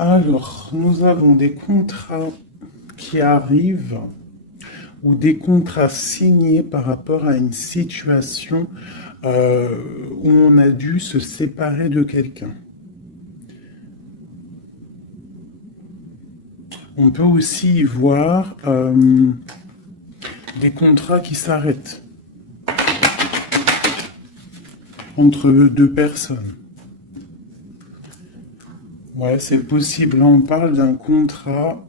Alors, nous avons des contrats qui arrivent ou des contrats signés par rapport à une situation où on a dû se séparer de quelqu'un. On peut aussi y voir des contrats qui s'arrêtent entre deux personnes. Ouais, c'est possible. Là, on parle d'un contrat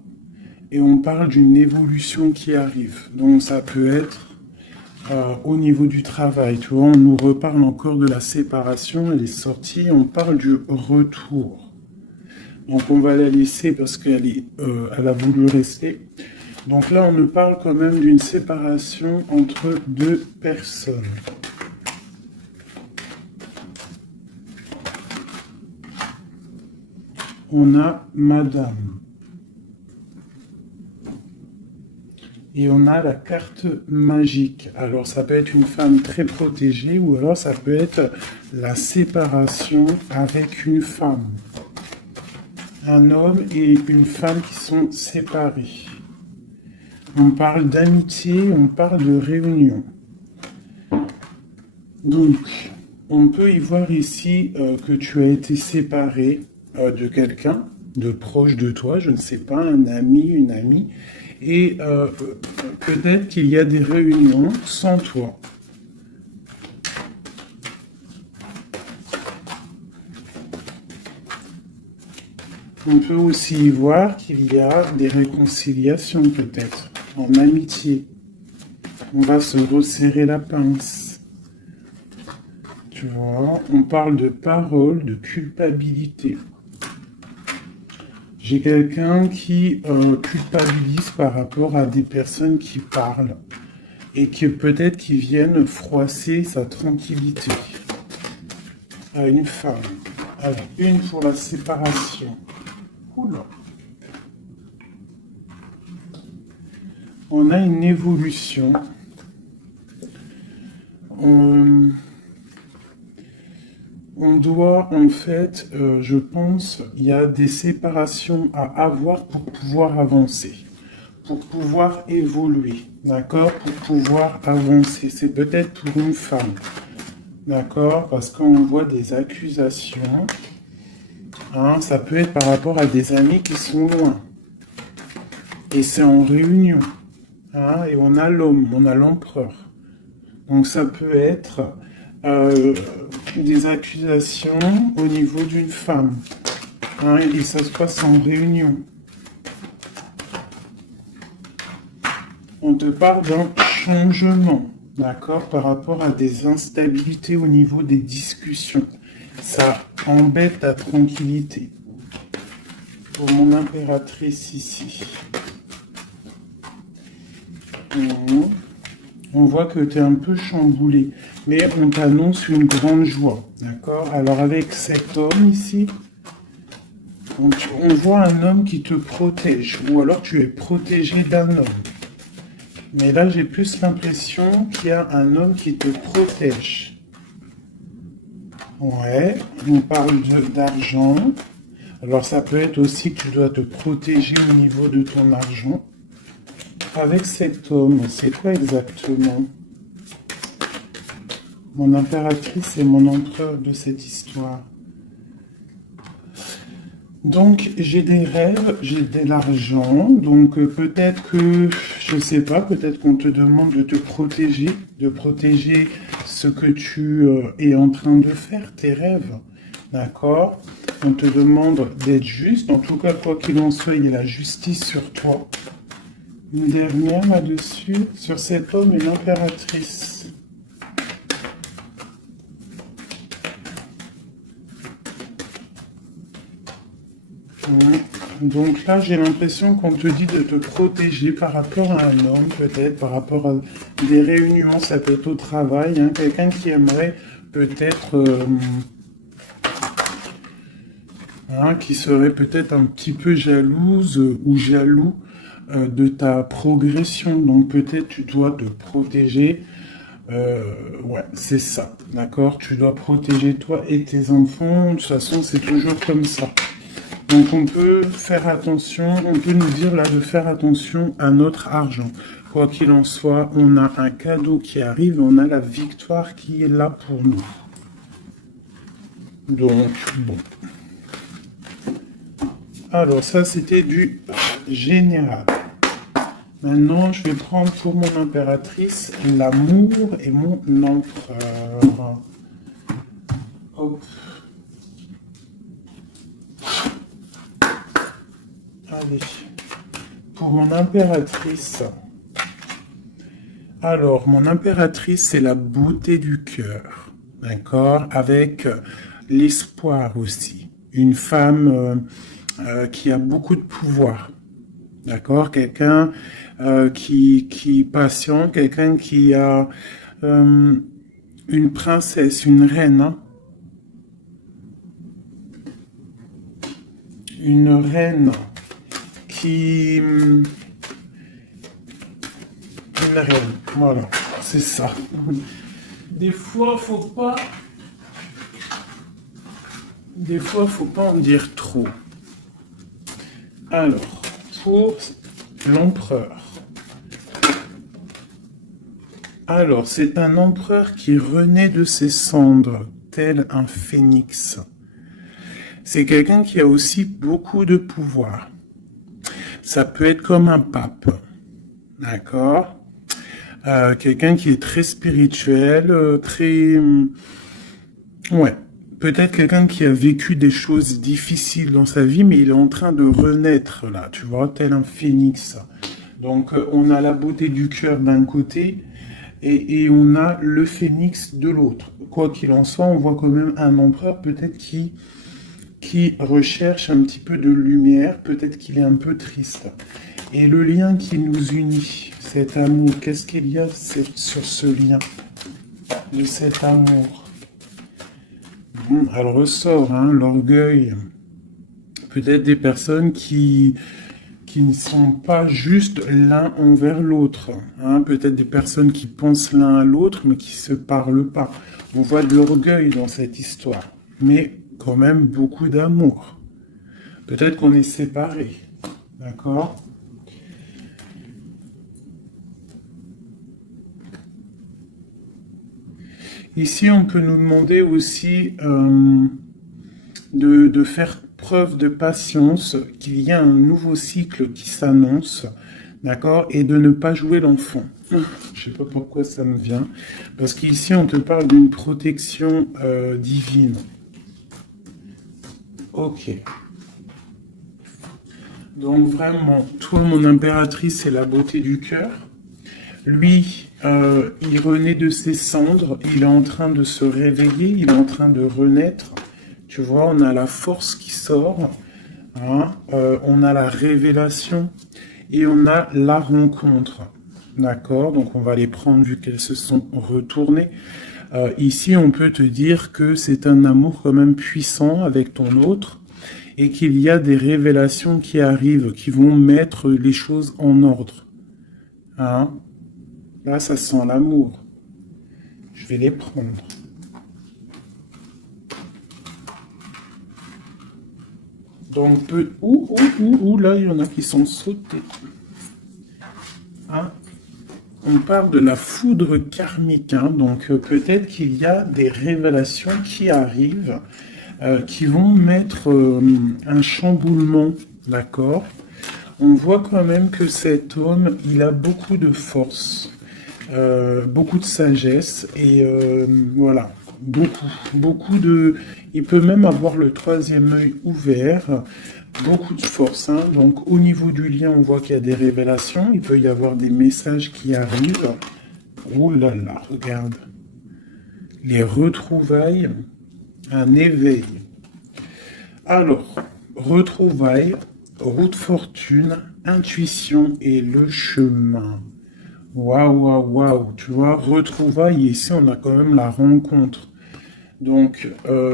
et on parle d'une évolution qui arrive. Donc, ça peut être au niveau du travail. Tu vois, on nous reparle encore de la séparation, elle est sortie. On parle du retour. Donc, on va la laisser parce elle a voulu rester. Donc là, on nous parle quand même d'une séparation entre deux personnes. On a Madame. Et on a la carte magique. Alors, ça peut être une femme très protégée ou alors ça peut être la séparation avec une femme. Un homme et une femme qui sont séparés. On parle d'amitié, on parle de réunion. Donc, on peut y voir ici que tu as été séparé de quelqu'un, de proche de toi, je ne sais pas, un ami, une amie, et peut-être qu'il y a des réunions sans toi. On peut aussi y voir qu'il y a des réconciliations peut-être, en amitié. On va se resserrer la pince. Tu vois, on parle de parole, de culpabilité. J'ai quelqu'un qui culpabilise par rapport à des personnes qui parlent et qui peut-être qui viennent froisser sa tranquillité. À une femme. Alors, une pour la séparation. Oula. On a une évolution. On doit, en fait, je pense, il y a des séparations à avoir pour pouvoir avancer, pour pouvoir évoluer, d'accord, pour pouvoir avancer. C'est peut-être pour une femme, d'accord, parce qu'on voit des accusations. Hein, ça peut être par rapport à des amis qui sont loin. Et c'est en réunion. Hein, et on a l'homme, on a l'empereur. Donc ça peut être des accusations au niveau d'une femme. Hein, et ça se passe en réunion. On te parle d'un changement, d'accord, par rapport à des instabilités au niveau des discussions. Ça embête ta tranquillité. Pour mon impératrice ici. On voit que tu es un peu chamboulé, mais on t'annonce une grande joie, d'accord? Alors avec cet homme ici, on voit un homme qui te protège, ou alors tu es protégé d'un homme. Mais là, j'ai plus l'impression qu'il y a un homme qui te protège. Ouais, on parle d'argent. Alors ça peut être aussi que tu dois te protéger au niveau de ton argent. Avec cet homme, c'est quoi exactement? Mon impératrice et mon empereur de cette histoire. Donc, j'ai des rêves, j'ai de l'argent, donc peut-être que, je sais pas, peut-être qu'on te demande de protéger ce que tu es en train de faire, tes rêves, d'accord? On te demande d'être juste, en tout cas, quoi qu'il en soit, il y a la justice sur toi. Une dernière là-dessus, sur cet homme et l'impératrice. Donc là, j'ai l'impression qu'on te dit de te protéger par rapport à un homme, peut-être, par rapport à des réunions, ça peut être au travail, hein, quelqu'un qui aimerait peut-être, qui serait peut-être un petit peu jalouse ou jaloux de ta progression. Donc peut-être tu dois te protéger. Ouais, c'est ça, d'accord? Tu dois protéger toi et tes enfants. De toute façon, c'est toujours comme ça. Donc on peut faire attention, on peut nous dire là de faire attention à notre argent. Quoi qu'il en soit, on a un cadeau qui arrive, on a la victoire qui est là pour nous. Donc, bon. Alors ça, c'était du général. Maintenant, je vais prendre pour mon impératrice l'amour et mon empereur. Hop. Allez. Pour mon impératrice. Alors, mon impératrice, c'est la beauté du cœur. D'accord? Avec l'espoir aussi. Une femme qui a beaucoup de pouvoir. D'accord? Quelqu'un qui est patient, quelqu'un qui a une princesse, une reine. Hein? Une reine qui... Une reine, voilà, c'est ça. Des fois, faut pas en dire trop. Alors, pour l'empereur. Alors, c'est un empereur qui renaît de ses cendres, tel un phénix. C'est quelqu'un qui a aussi beaucoup de pouvoir. Ça peut être comme un pape, d'accord? Quelqu'un qui est très spirituel, très... Ouais, peut-être quelqu'un qui a vécu des choses difficiles dans sa vie, mais il est en train de renaître, là, tu vois, tel un phénix. Donc, on a la beauté du cœur d'un côté, et on a le phénix de l'autre. Quoi qu'il en soit, on voit quand même un empereur peut-être qui recherche un petit peu de lumière, peut-être qu'il est un peu triste. Et le lien qui nous unit, cet amour, qu'est-ce qu'il y a sur ce lien de cet amour? Elle ressort, hein, l'orgueil. Peut-être des personnes qui ne sont pas juste l'un envers l'autre. Hein, peut-être des personnes qui pensent l'un à l'autre, mais qui ne se parlent pas. On voit de l'orgueil dans cette histoire, mais quand même beaucoup d'amour. Peut-être qu'on est séparés, d'accord? Ici, on peut nous demander aussi de faire preuve de patience, qu'il y a un nouveau cycle qui s'annonce, d'accord, et de ne pas jouer l'enfant. Je ne sais pas pourquoi ça me vient, parce qu'ici, on te parle d'une protection divine. Ok. Donc vraiment, toi, mon impératrice, c'est la beauté du cœur. Lui, il renaît de ses cendres, il est en train de se réveiller, il est en train de renaître. Tu vois, on a la force qui sort, hein, on a la révélation et on a la rencontre. D'accord? Donc on va les prendre vu qu'elles se sont retournées. Ici, on peut te dire que c'est un amour quand même puissant avec ton autre et qu'il y a des révélations qui arrivent, qui vont mettre les choses en ordre. Hein? Là, ça sent l'amour. Je vais les prendre. Donc, là, il y en a qui sont sautés. Hein? On parle de la foudre karmique. Hein? Donc, peut-être qu'il y a des révélations qui arrivent, qui vont mettre un chamboulement, d'accord? On voit quand même que cet homme, il a beaucoup de force. Beaucoup de sagesse et voilà, beaucoup de... Il peut même avoir le troisième œil ouvert, beaucoup de force. Hein. Donc au niveau du lien, on voit qu'il y a des révélations, il peut y avoir des messages qui arrivent. Oh là là, regarde. Les retrouvailles, un éveil. Alors, retrouvailles, route fortune, intuition et le chemin. Waouh, waouh, waouh, tu vois, retrouvailles, ici on a quand même la rencontre. Donc,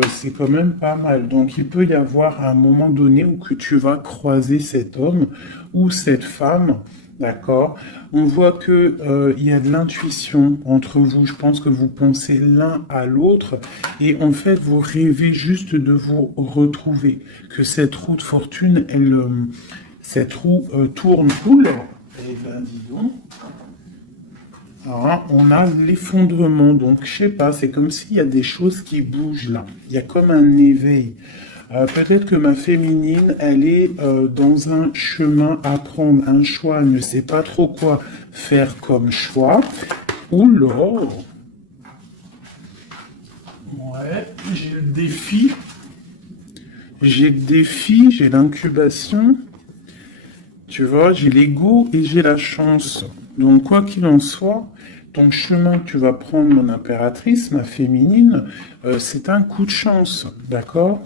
c'est quand même pas mal. Donc, il peut y avoir un moment donné où que tu vas croiser cet homme ou cette femme D'accord? On voit que il y a de l'intuition entre vous. Je pense que vous pensez l'un à l'autre et en fait vous rêvez juste de vous retrouver. Que cette roue de fortune, cette roue tourne. Oula! Eh ben, dis donc. Alors, hein, on a l'effondrement. Donc, je sais pas, c'est comme s'il y a des choses qui bougent là. Il y a comme un éveil. Peut-être que ma féminine, elle est dans un chemin à prendre, un choix, elle ne sait pas trop quoi faire comme choix. Oula! Ouais, j'ai le défi. J'ai le défi, j'ai l'incubation. Tu vois, j'ai l'ego et j'ai la chance. Donc, quoi qu'il en soit, ton chemin que tu vas prendre, mon impératrice, ma féminine, c'est un coup de chance, d'accord?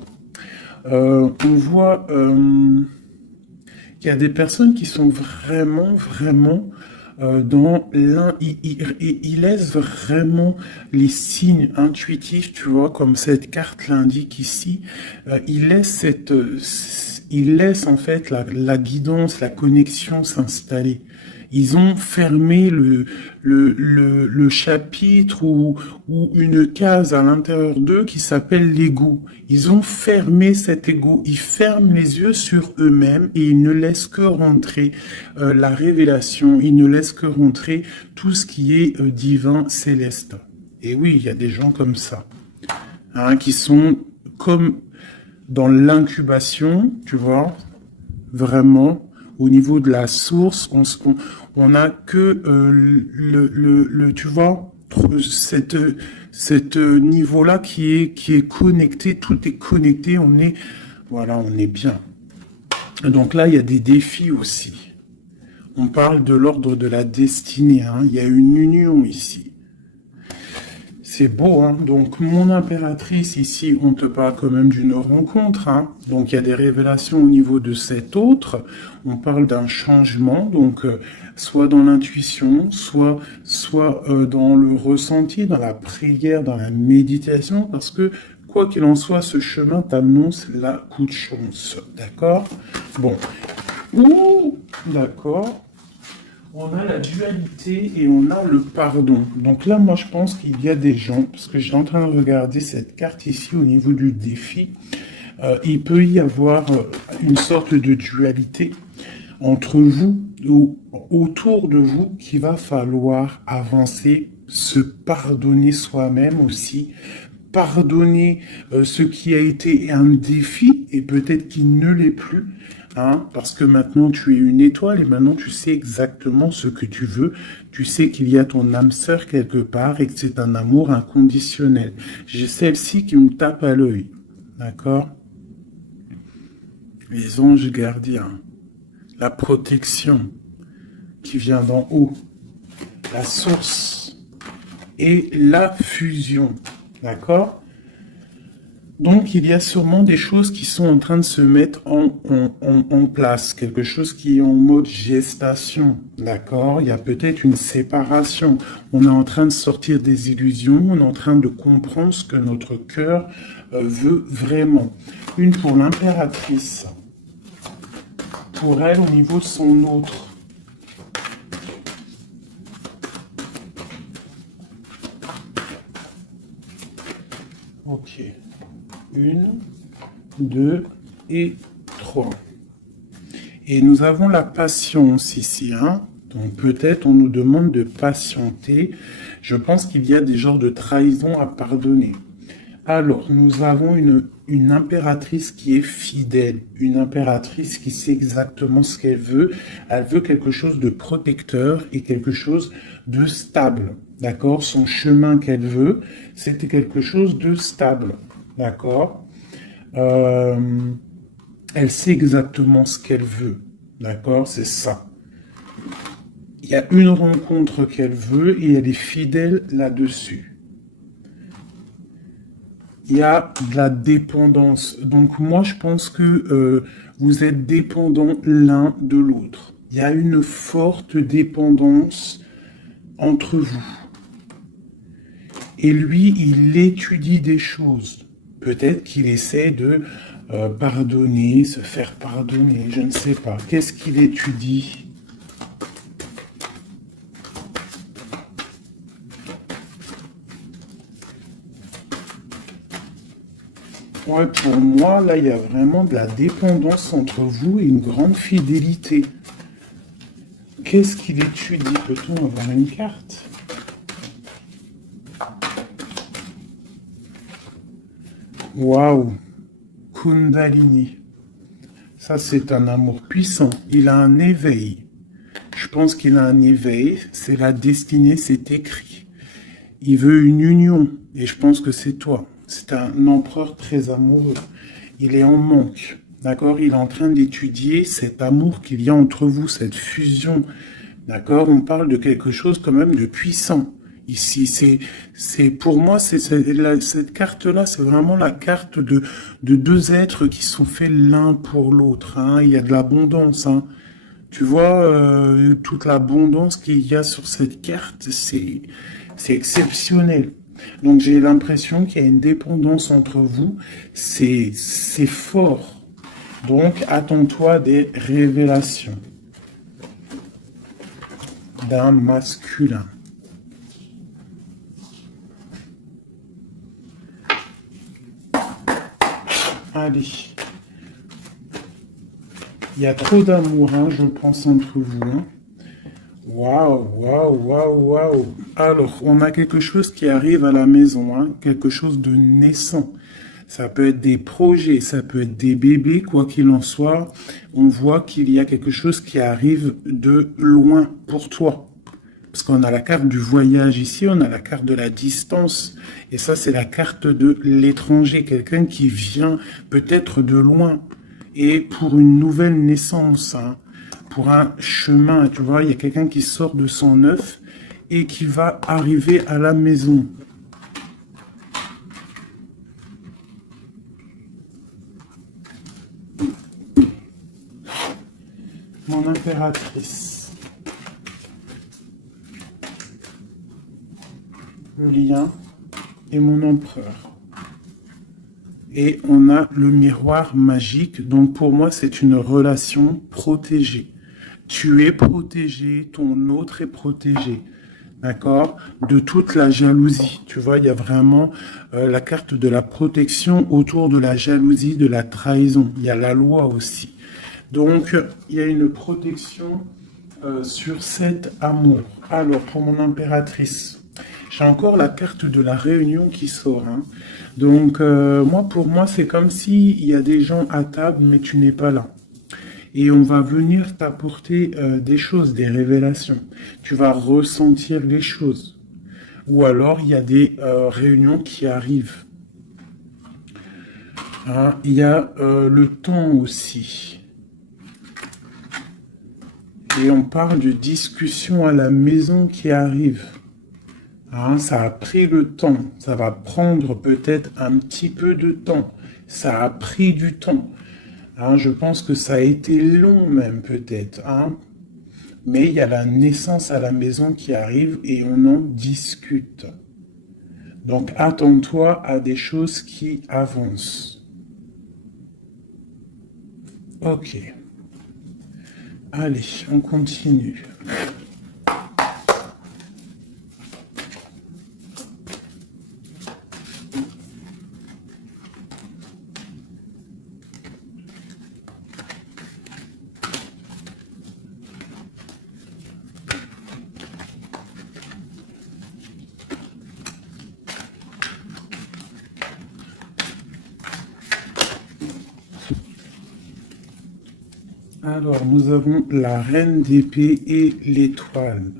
On voit qu'il y a des personnes qui sont vraiment dans l'un, ils laissent vraiment les signes intuitifs, tu vois, comme cette carte l'indique ici. Ils laissent ils laissent en fait la guidance, la connexion s'installer. Ils ont fermé le chapitre ou une case à l'intérieur d'eux qui s'appelle l'ego. Ils ont fermé cet ego. Ils ferment les yeux sur eux-mêmes et ils ne laissent que rentrer la révélation. Ils ne laissent que rentrer tout ce qui est divin, céleste. Et oui, il y a des gens comme ça, hein, qui sont comme dans l'incubation, tu vois, vraiment, au niveau de la source, on a que tu vois, cette niveau-là qui est connecté, tout est connecté, voilà, on est bien. Donc là, il y a des défis aussi. On parle de l'ordre de la destinée, hein. Il y a une union ici. C'est beau, hein. Donc, mon impératrice, ici, on te parle quand même d'une rencontre, hein. Donc, il y a des révélations au niveau de cet autre. On parle d'un changement, donc, soit dans l'intuition, soit dans le ressenti, dans la prière, dans la méditation, parce que, quoi qu'il en soit, ce chemin t'annonce la coup de chance. D'accord? Bon. Ouh, d'accord. On a la dualité et on a le pardon. Donc là, moi, je pense qu'il y a des gens, parce que je suis en train de regarder cette carte ici au niveau du défi, il peut y avoir une sorte de dualité entre vous ou autour de vous qu'il va falloir avancer, se pardonner soi-même aussi, pardonner ce qui a été un défi et peut-être qu'il ne l'est plus. Hein, parce que maintenant tu es une étoile et maintenant tu sais exactement ce que tu veux. Tu sais qu'il y a ton âme sœur quelque part et que c'est un amour inconditionnel. J'ai celle-ci qui me tape à l'œil. D'accord? Les anges gardiens. La protection qui vient d'en haut. La source. Et la fusion. D'accord? Donc, il y a sûrement des choses qui sont en train de se mettre en place, quelque chose qui est en mode gestation, d'accord? Il y a peut-être une séparation. On est en train de sortir des illusions, on est en train de comprendre ce que notre cœur veut vraiment. Une pour l'impératrice, pour elle au niveau de son autre. Ok. 1, 2 et 3. Et nous avons la patience ici, hein. Donc peut-être on nous demande de patienter. Je pense qu'il y a des genres de trahison à pardonner. Alors, nous avons une impératrice qui est fidèle, une impératrice qui sait exactement ce qu'elle veut. Elle veut quelque chose de protecteur et quelque chose de stable. D'accord? Son chemin qu'elle veut, c'était quelque chose de stable. D'accord? Elle sait exactement ce qu'elle veut. D'accord? C'est ça. Il y a une rencontre qu'elle veut et elle est fidèle là-dessus. Il y a de la dépendance. Donc moi, je pense que vous êtes dépendants l'un de l'autre. Il y a une forte dépendance entre vous. Et lui, il étudie des choses. Peut-être qu'il essaie de pardonner, se faire pardonner, je ne sais pas. Qu'est-ce qu'il étudie? Ouais, pour moi, là, il y a vraiment de la dépendance entre vous et une grande fidélité. Qu'est-ce qu'il étudie? Peut-on avoir une carte? Waouh! Kundalini. Ça, c'est un amour puissant. Il a un éveil. Je pense qu'il a un éveil. C'est la destinée, c'est écrit. Il veut une union. Et je pense que c'est toi. C'est un empereur très amoureux. Il est en manque. D'accord? Il est en train d'étudier cet amour qu'il y a entre vous, cette fusion. D'accord? On parle de quelque chose quand même de puissant. Ici, pour moi, cette carte-là, c'est vraiment la carte de deux êtres qui sont faits l'un pour l'autre. Hein. Il y a de l'abondance. Hein. Tu vois, toute l'abondance qu'il y a sur cette carte, c'est exceptionnel. Donc, j'ai l'impression qu'il y a une dépendance entre vous. C'est fort. Donc, attends-toi des révélations d'un masculin. Allez. Il y a trop d'amour, hein, je pense, entre vous. Hein. Waouh, waouh, waouh, waouh. Alors, on a quelque chose qui arrive à la maison, hein, quelque chose de naissant. Ça peut être des projets, ça peut être des bébés, quoi qu'il en soit. On voit qu'il y a quelque chose qui arrive de loin pour toi. Parce qu'on a la carte du voyage ici, on a la carte de la distance. Et ça, c'est la carte de l'étranger, quelqu'un qui vient peut-être de loin. Et pour une nouvelle naissance, hein, pour un chemin, tu vois, il y a quelqu'un qui sort de son œuf et qui va arriver à la maison. Mon impératrice. Le lien et mon empereur. Et on a le miroir magique. Donc pour moi, c'est une relation protégée. Tu es protégé, ton autre est protégé. D'accord? De toute la jalousie. Tu vois, il y a vraiment la carte de la protection autour de la jalousie, de la trahison. Il y a la loi aussi. Donc, il y a une protection sur cet amour. Alors, pour mon impératrice, j'ai encore la carte de la réunion qui sort. Hein. Donc, pour moi, c'est comme s'il y a des gens à table, mais tu n'es pas là. Et on va venir t'apporter des choses, des révélations. Tu vas ressentir les choses. Ou alors, il y a des réunions qui arrivent. Hein, il y a le temps aussi. Et on parle de discussion à la maison qui arrive. Hein, ça a pris le temps. Ça va prendre peut-être un petit peu de temps. Ça a pris du temps. Hein, je pense que ça a été long même peut-être. Hein. Mais il y a la naissance à la maison qui arrive et on en discute. Donc attends-toi à des choses qui avancent. Ok. Allez, on continue. Alors, nous avons la reine d'épée et l'étoile.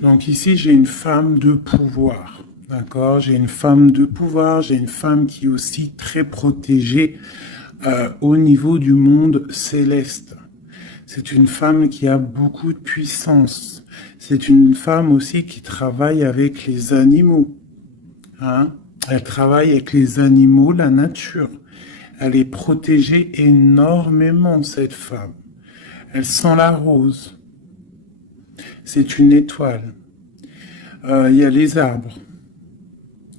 Donc ici, j'ai une femme de pouvoir. D'accord? J'ai une femme de pouvoir, j'ai une femme qui est aussi très protégée au niveau du monde céleste. C'est une femme qui a beaucoup de puissance. C'est une femme aussi qui travaille avec les animaux. Hein? Elle travaille avec les animaux, la nature. Elle est protégée énormément, cette femme. Elle sent la rose. C'est une étoile. Il y a les arbres.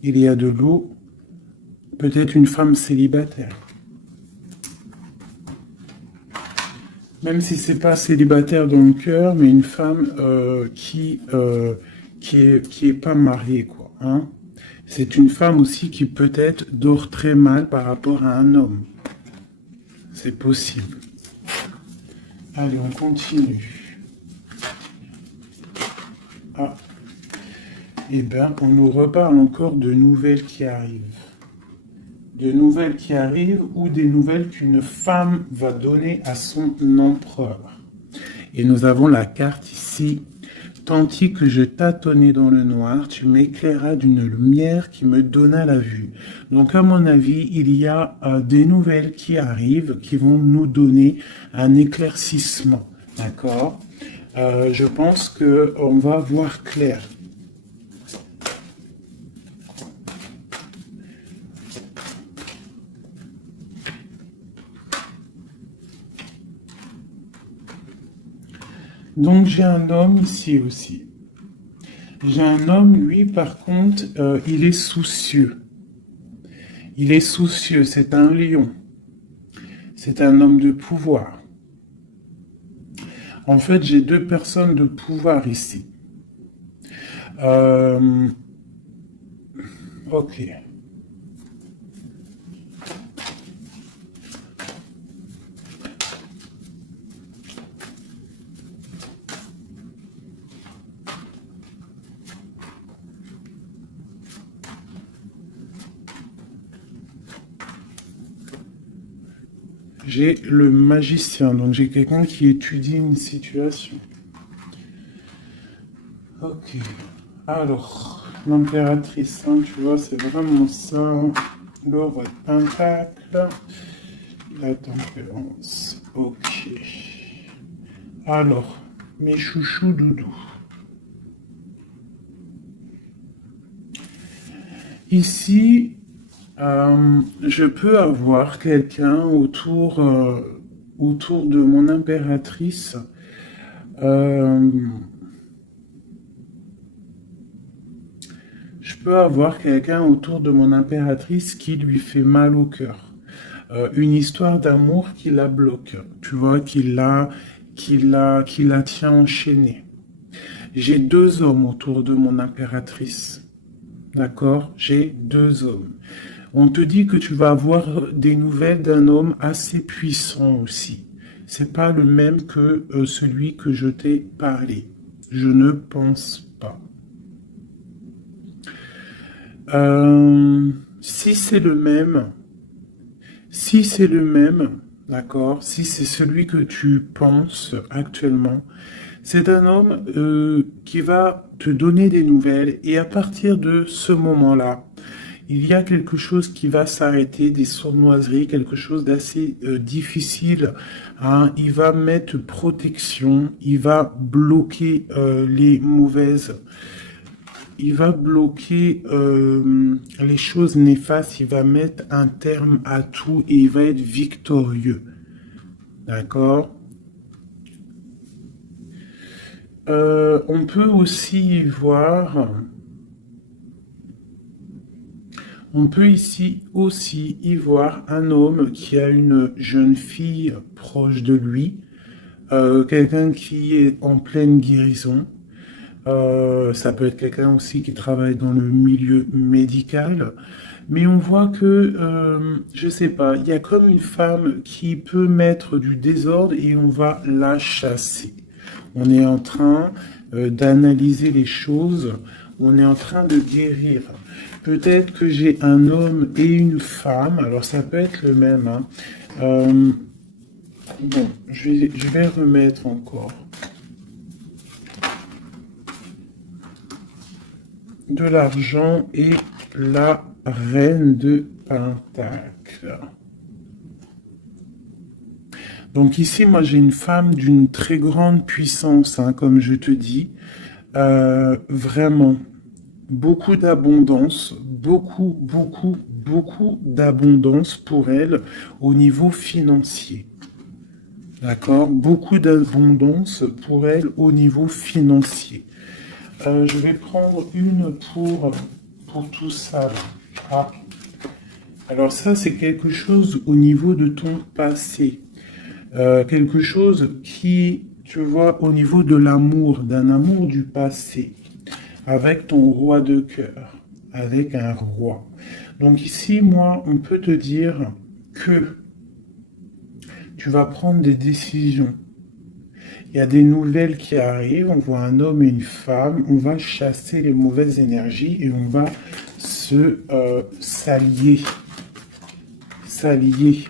Il y a de l'eau. Peut-être une femme célibataire. Même si c'est pas célibataire dans le cœur, mais une femme qui est pas mariée, quoi. Hein. C'est une femme aussi qui peut-être dort très mal par rapport à un homme. C'est possible. Allez, on continue. Ah. Eh bien, on nous reparle encore de nouvelles qui arrivent. De nouvelles qui arrivent ou des nouvelles qu'une femme va donner à son empereur. Et nous avons la carte ici. Tandis que je tâtonnais dans le noir, tu m'éclairas d'une lumière qui me donna la vue. Donc, à mon avis, il y a des nouvelles qui arrivent, qui vont nous donner un éclaircissement. D'accord? Je pense qu'on va voir clair. Donc, j'ai un homme ici aussi. J'ai un homme, lui, par contre, il est soucieux. Il est soucieux, c'est un lion. C'est un homme de pouvoir. En fait, j'ai deux personnes de pouvoir ici. Ok. J'ai le magicien, donc j'ai quelqu'un qui étudie une situation. Ok. Alors, l'impératrice, hein, tu vois, c'est vraiment ça. Le roi de pentacle. La tempérance. Ok. Alors, mes chouchous doudous. Ici, je peux avoir quelqu'un autour de mon impératrice. Je peux avoir quelqu'un autour de mon impératrice qui lui fait mal au cœur. Une histoire d'amour qui la bloque, tu vois, qui la tient enchaînée. J'ai deux hommes autour de mon impératrice. D'accord? J'ai deux hommes. On te dit que tu vas avoir des nouvelles d'un homme assez puissant aussi. C'est pas le même que celui que je t'ai parlé. Je ne pense pas. Si c'est le même, d'accord, si c'est celui que tu penses actuellement, c'est un homme qui va te donner des nouvelles et à partir de ce moment-là, il y a quelque chose qui va s'arrêter, des sournoiseries, quelque chose d'assez difficile. Hein. Il va mettre protection, il va bloquer les mauvaises. Il va bloquer les choses néfastes, il va mettre un terme à tout et il va être victorieux. D'accord? On peut aussi voir... On peut ici aussi y voir un homme qui a une jeune fille proche de lui, quelqu'un qui est en pleine guérison. Ça peut être quelqu'un aussi qui travaille dans le milieu médical. Mais on voit que, je sais pas, il y a comme une femme qui peut mettre du désordre et on va la chasser. On est en train d'analyser les choses, on est en train de guérir. Peut-être que j'ai un homme et une femme, alors ça peut être le même. Hein. Bon, je vais remettre encore. De l'argent et la reine de Pentacle. Donc ici, moi j'ai une femme d'une très grande puissance, hein, comme je te dis. Vraiment, beaucoup d'abondance, beaucoup d'abondance pour elle au niveau financier. D'accord? Beaucoup d'abondance pour elle au niveau financier. Je vais prendre une pour tout ça. Ah. Alors ça, c'est quelque chose au niveau de ton passé. Quelque chose qui, tu vois, au niveau de l'amour, d'un amour du passé, avec ton roi de cœur. avec un roi. Donc ici, moi, on peut te dire que tu vas prendre des décisions. Il y a des nouvelles qui arrivent, on voit un homme et une femme, on va chasser les mauvaises énergies et on va s'allier. S'allier.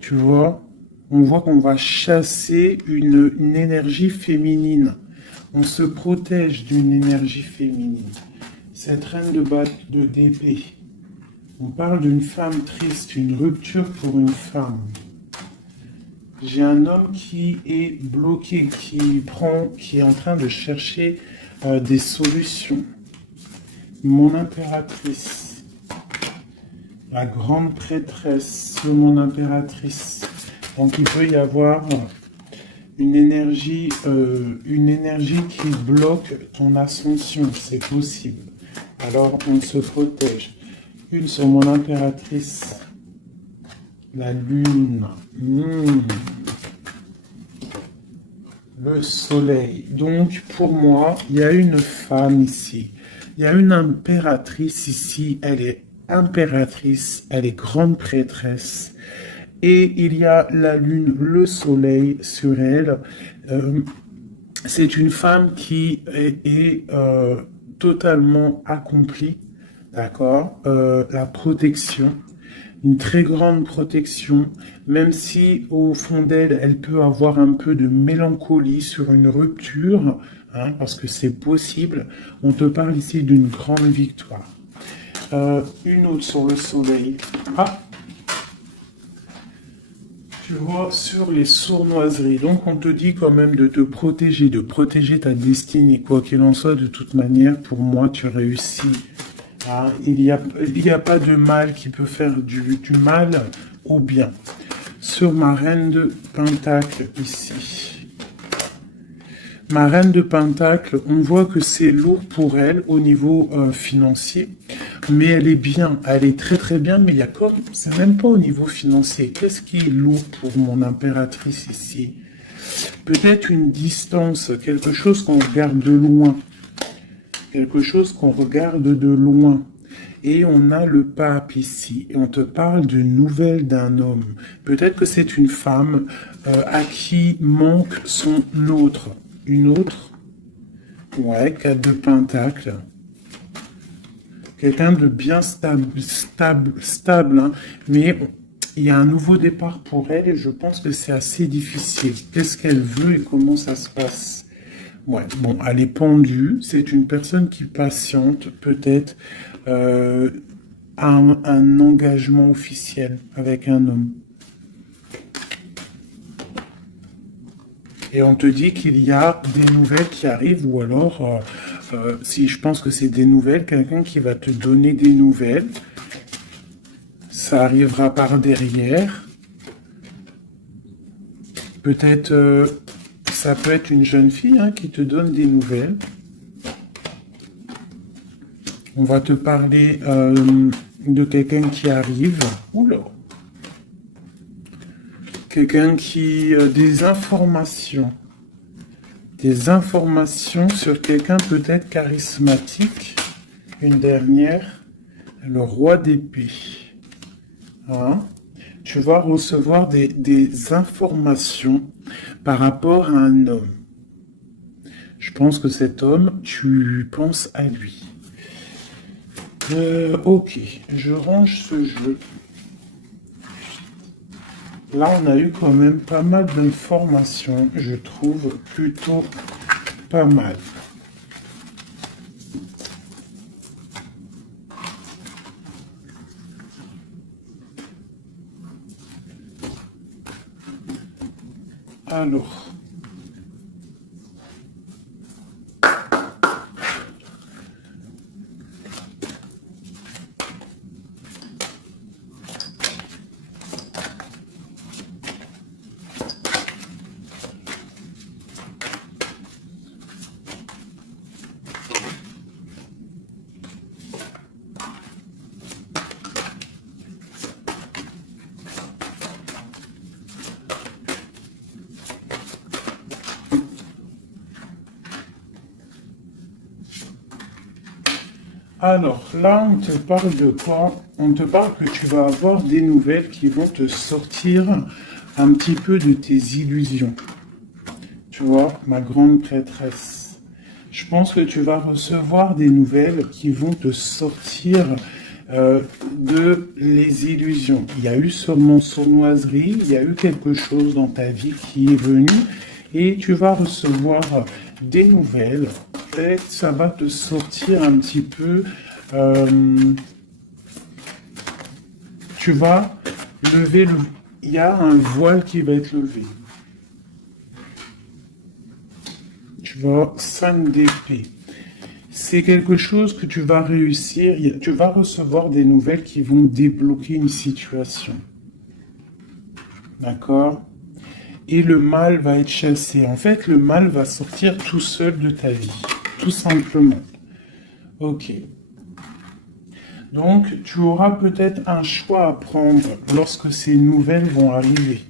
Tu vois? On voit qu'on va chasser une énergie féminine. On se protège d'une énergie féminine. Cette reine de d'épée. On parle d'une femme triste, une rupture pour une femme. J'ai un homme qui est bloqué, qui est en train de chercher des solutions. Mon impératrice, la grande prêtresse sur mon impératrice. Donc il peut y avoir une énergie qui bloque ton ascension, c'est possible. Alors on se protège. Une sur mon impératrice. La lune. Le soleil. Donc, pour moi, il y a une femme ici. Il y a une impératrice ici. Elle est impératrice. Elle est grande prêtresse. Et il y a la lune, le soleil sur elle. C'est une femme qui est totalement accomplie. D'accord? La protection. Une très grande protection, même si au fond d'elle, elle peut avoir un peu de mélancolie sur une rupture, hein, parce que c'est possible. On te parle ici d'une grande victoire. Une autre sur le soleil. Ah, tu vois, sur les sournoiseries. Donc on te dit quand même de protéger ta destinée. Quoi qu'il en soit, de toute manière, pour moi, tu réussis. Ah, il n'y a pas de mal qui peut faire du mal au bien. Sur ma reine de Pentacle ici. Ma reine de Pentacle, on voit que c'est lourd pour elle au niveau financier. Mais elle est bien, elle est très très bien, mais il y a comme, c'est même pas au niveau financier. Qu'est-ce qui est lourd pour mon impératrice ici? Peut-être une distance, quelque chose qu'on regarde de loin. Quelque chose qu'on regarde de loin. Et on a le pape ici. Et on te parle de nouvelles d'un homme. Peut-être que c'est une femme à qui manque son autre. Une autre? Ouais, 4 de pentacle. Quelqu'un de bien stable, hein. Mais il y a un nouveau départ pour elle et je pense que c'est assez difficile. Qu'est-ce qu'elle veut et comment ça se passe? Ouais, bon, elle est pendue. C'est une personne qui patiente, peut-être, un engagement officiel avec un homme. Et on te dit qu'il y a des nouvelles qui arrivent, ou alors, si je pense que c'est des nouvelles, quelqu'un qui va te donner des nouvelles. Ça arrivera par derrière. Peut-être, ça peut être une jeune fille hein, qui te donne des nouvelles. On va te parler de quelqu'un qui arrive. Oula. Quelqu'un qui... des informations. Des informations sur quelqu'un peut-être charismatique. Une dernière. Le roi d'épée. Hein? Tu vas recevoir des informations par rapport à un homme. Je pense que cet homme, tu penses à lui. Ok, je range ce jeu. Là, on a eu quand même pas mal d'informations. Je trouve plutôt pas mal. Alors... Alors, là, on te parle de quoi? On te parle que tu vas avoir des nouvelles qui vont te sortir un petit peu de tes illusions. Tu vois, ma grande prêtresse. Je pense que tu vas recevoir des nouvelles qui vont te sortir de les illusions. Il y a eu sûrement sournoiserie, il y a eu quelque chose dans ta vie qui est venu et tu vas recevoir des nouvelles. Peut-être ça va te sortir un petit peu. Tu vas lever le. Il y a un voile qui va être levé. Tu vois, 5 d'épée. C'est quelque chose que tu vas réussir. Tu vas recevoir des nouvelles qui vont débloquer une situation. D'accord? Et le mal va être chassé. En fait, le mal va sortir tout seul de ta vie. Tout simplement. Ok. Donc, tu auras peut-être un choix à prendre lorsque ces nouvelles vont arriver.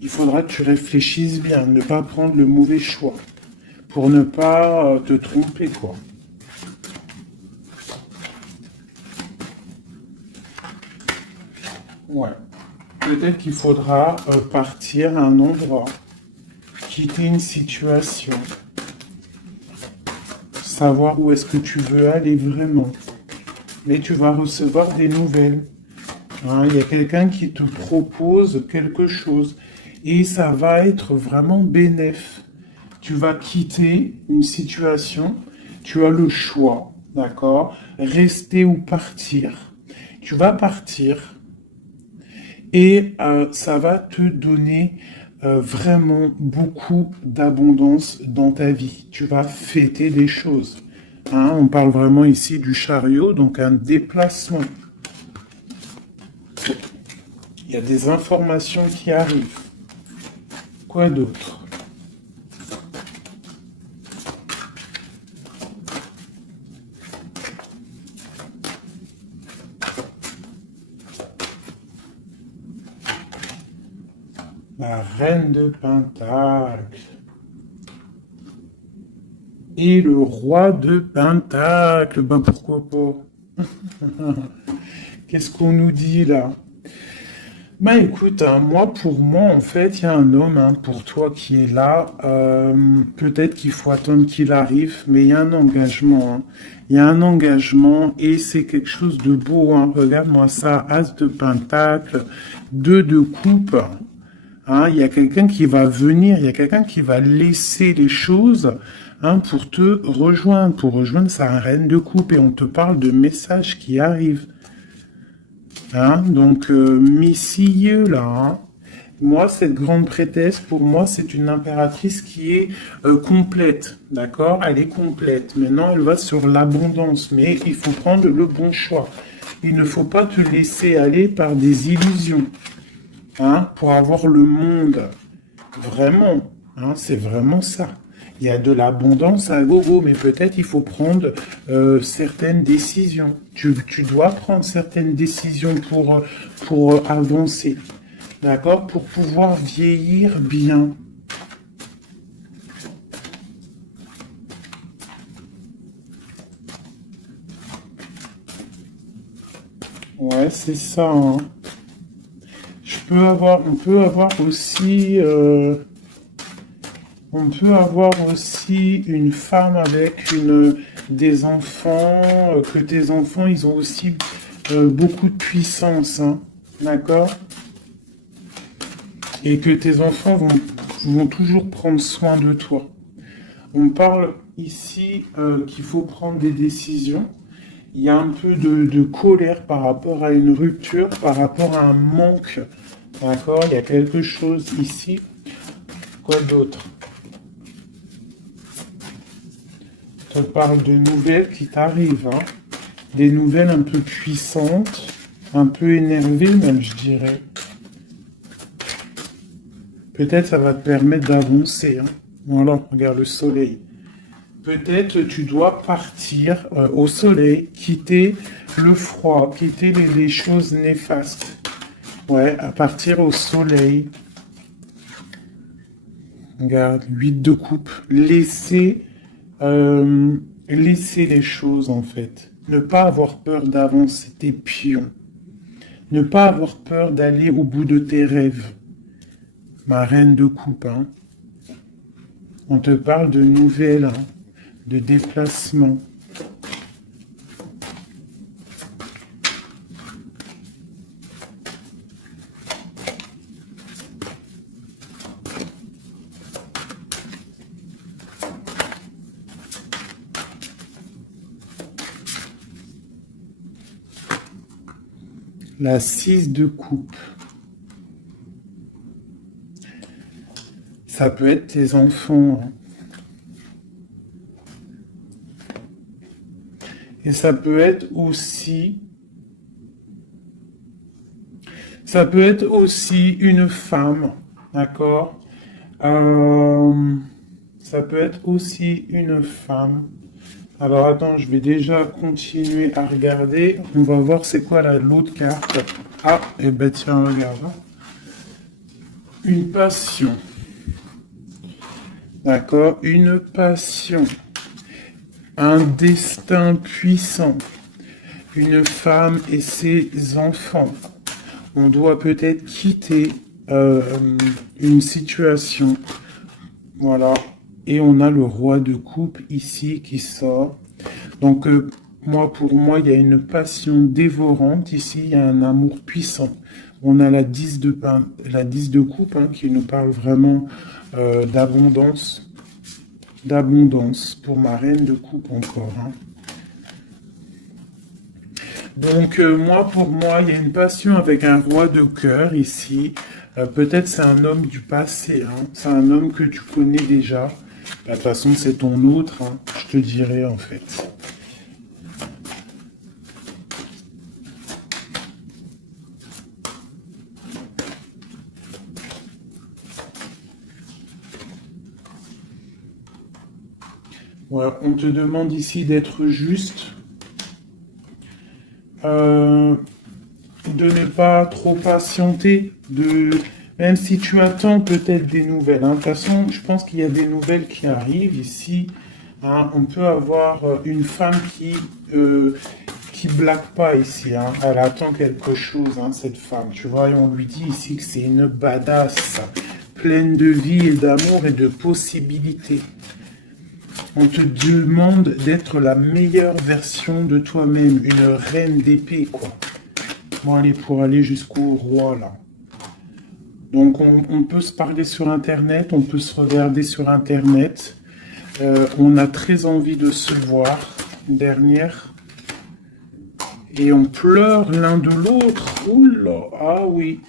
Il faudra que tu réfléchisses bien, ne pas prendre le mauvais choix, pour ne pas te tromper, quoi. Ouais. Peut-être qu'il faudra partir à un endroit, quitter une situation, savoir où est-ce que tu veux aller vraiment. Mais tu vas recevoir des nouvelles. Hein, il y a quelqu'un qui te propose quelque chose et ça va être vraiment bénéf. Tu vas quitter une situation, tu as le choix, d'accord? Rester ou partir. Tu vas partir et ça va te donner vraiment beaucoup d'abondance dans ta vie. Tu vas fêter des choses. Hein, on parle vraiment ici du chariot, donc un déplacement. Il y a des informations qui arrivent. Quoi d'autre? La reine de Pentacle. Et le roi de Pentacle. Ben pourquoi pas? Qu'est-ce qu'on nous dit là? Bah écoute, hein, pour moi, en fait, il y a un homme pour toi qui est là. Peut-être qu'il faut attendre qu'il arrive, mais il y a un engagement. Hein. Il y a un engagement et c'est quelque chose de beau. Hein. Regarde-moi ça, As de Pentacle, 2 de coupe. Hein, il y a quelqu'un qui va venir, il y a quelqu'un qui va laisser les choses pour te rejoindre, pour rejoindre sa reine de coupe. Et on te parle de messages qui arrivent. Hein, donc, messieurs, là, hein. Moi, cette grande prêtresse, pour moi, c'est une impératrice qui est complète, d'accord? Elle est complète. Maintenant, elle va sur l'abondance, mais il faut prendre le bon choix. Il ne faut pas te laisser aller par des illusions, hein, pour avoir le monde. Vraiment, hein, c'est vraiment ça. Il y a de l'abondance à gogo, mais peut-être il faut prendre certaines décisions. Tu dois prendre certaines décisions pour avancer, d'accord? Pour pouvoir vieillir bien. Ouais, c'est ça. Hein. On peut avoir aussi... on peut avoir aussi une femme avec des enfants, que tes enfants, ils ont aussi beaucoup de puissance, hein, d'accord? Et que tes enfants vont toujours prendre soin de toi. On parle ici qu'il faut prendre des décisions. Il y a un peu de colère par rapport à une rupture, par rapport à un manque, d'accord? Il y a quelque chose ici. Quoi d'autre? On parle de nouvelles qui t'arrivent, hein. Des nouvelles un peu puissantes, un peu énervées même, je dirais. Peut-être ça va te permettre d'avancer. Hein. Voilà, regarde le soleil. Peut-être tu dois partir au soleil, quitter le froid, quitter les choses néfastes. Ouais, à partir au soleil. Regarde, 8 de coupe. Laisser les choses, en fait. Ne pas avoir peur d'avancer tes pions. Ne pas avoir peur d'aller au bout de tes rêves. Ma reine de coupe, hein. On te parle de nouvelles, hein, de déplacement. La 6 de coupe. Ça peut être tes enfants, hein. Et ça peut être aussi une femme, d'accord? Ça peut être aussi une femme. Alors attends, je vais déjà continuer à regarder. On va voir c'est quoi l'autre carte. Ah, et ben tiens, regarde. Hein. Une passion. D'accord? Une passion. Un destin puissant. Une femme et ses enfants. On doit peut-être quitter une situation. Voilà. Et on a le roi de coupe ici qui sort. Donc, pour moi, il y a une passion dévorante. Ici, il y a un amour puissant. On a la 10 de coupe hein, qui nous parle vraiment d'abondance. D'abondance pour ma reine de coupe encore. Hein. Donc, pour moi, il y a une passion avec un roi de cœur ici. Peut-être c'est un homme du passé. Hein. C'est un homme que tu connais déjà. De toute façon, c'est ton autre. Hein. Je te dirai en fait. Voilà, on te demande ici d'être juste. De ne pas trop patienter, même si tu attends peut-être des nouvelles. Hein. De toute façon, je pense qu'il y a des nouvelles qui arrivent ici. Hein. On peut avoir une femme qui blague pas ici. Hein. Elle attend quelque chose, hein, cette femme. Tu vois, et on lui dit ici que c'est une badass, pleine de vie et d'amour et de possibilités. On te demande d'être la meilleure version de toi-même, une reine d'épée, quoi. Bon, allez, pour aller jusqu'au roi, là. Donc, on peut se parler sur Internet, on peut se regarder sur Internet. On a très envie de se voir, une dernière. Et on pleure l'un de l'autre. Oula, ah oui.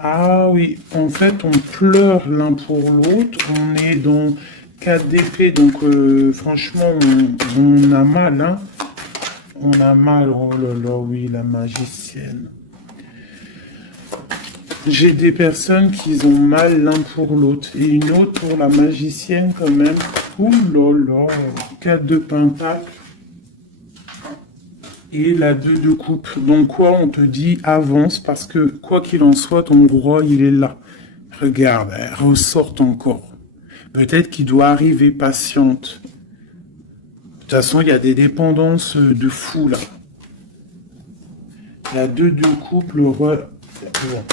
Ah oui, en fait, on pleure l'un pour l'autre. On est dans 4 d'épée, donc franchement, on a mal, hein. On a mal, oh là là, oui, la magicienne. J'ai des personnes qui ont mal l'un pour l'autre. Et une autre pour la magicienne quand même. Ouh là là, 4 de pentacle. Et la 2 de coupe. Donc quoi, on te dit avance parce que quoi qu'il en soit, ton roi, il est là. Regarde, elle ressort encore. Peut-être qu'il doit arriver patiente. De toute façon, il y a des dépendances de fou là. La 2 de coupe, le roi,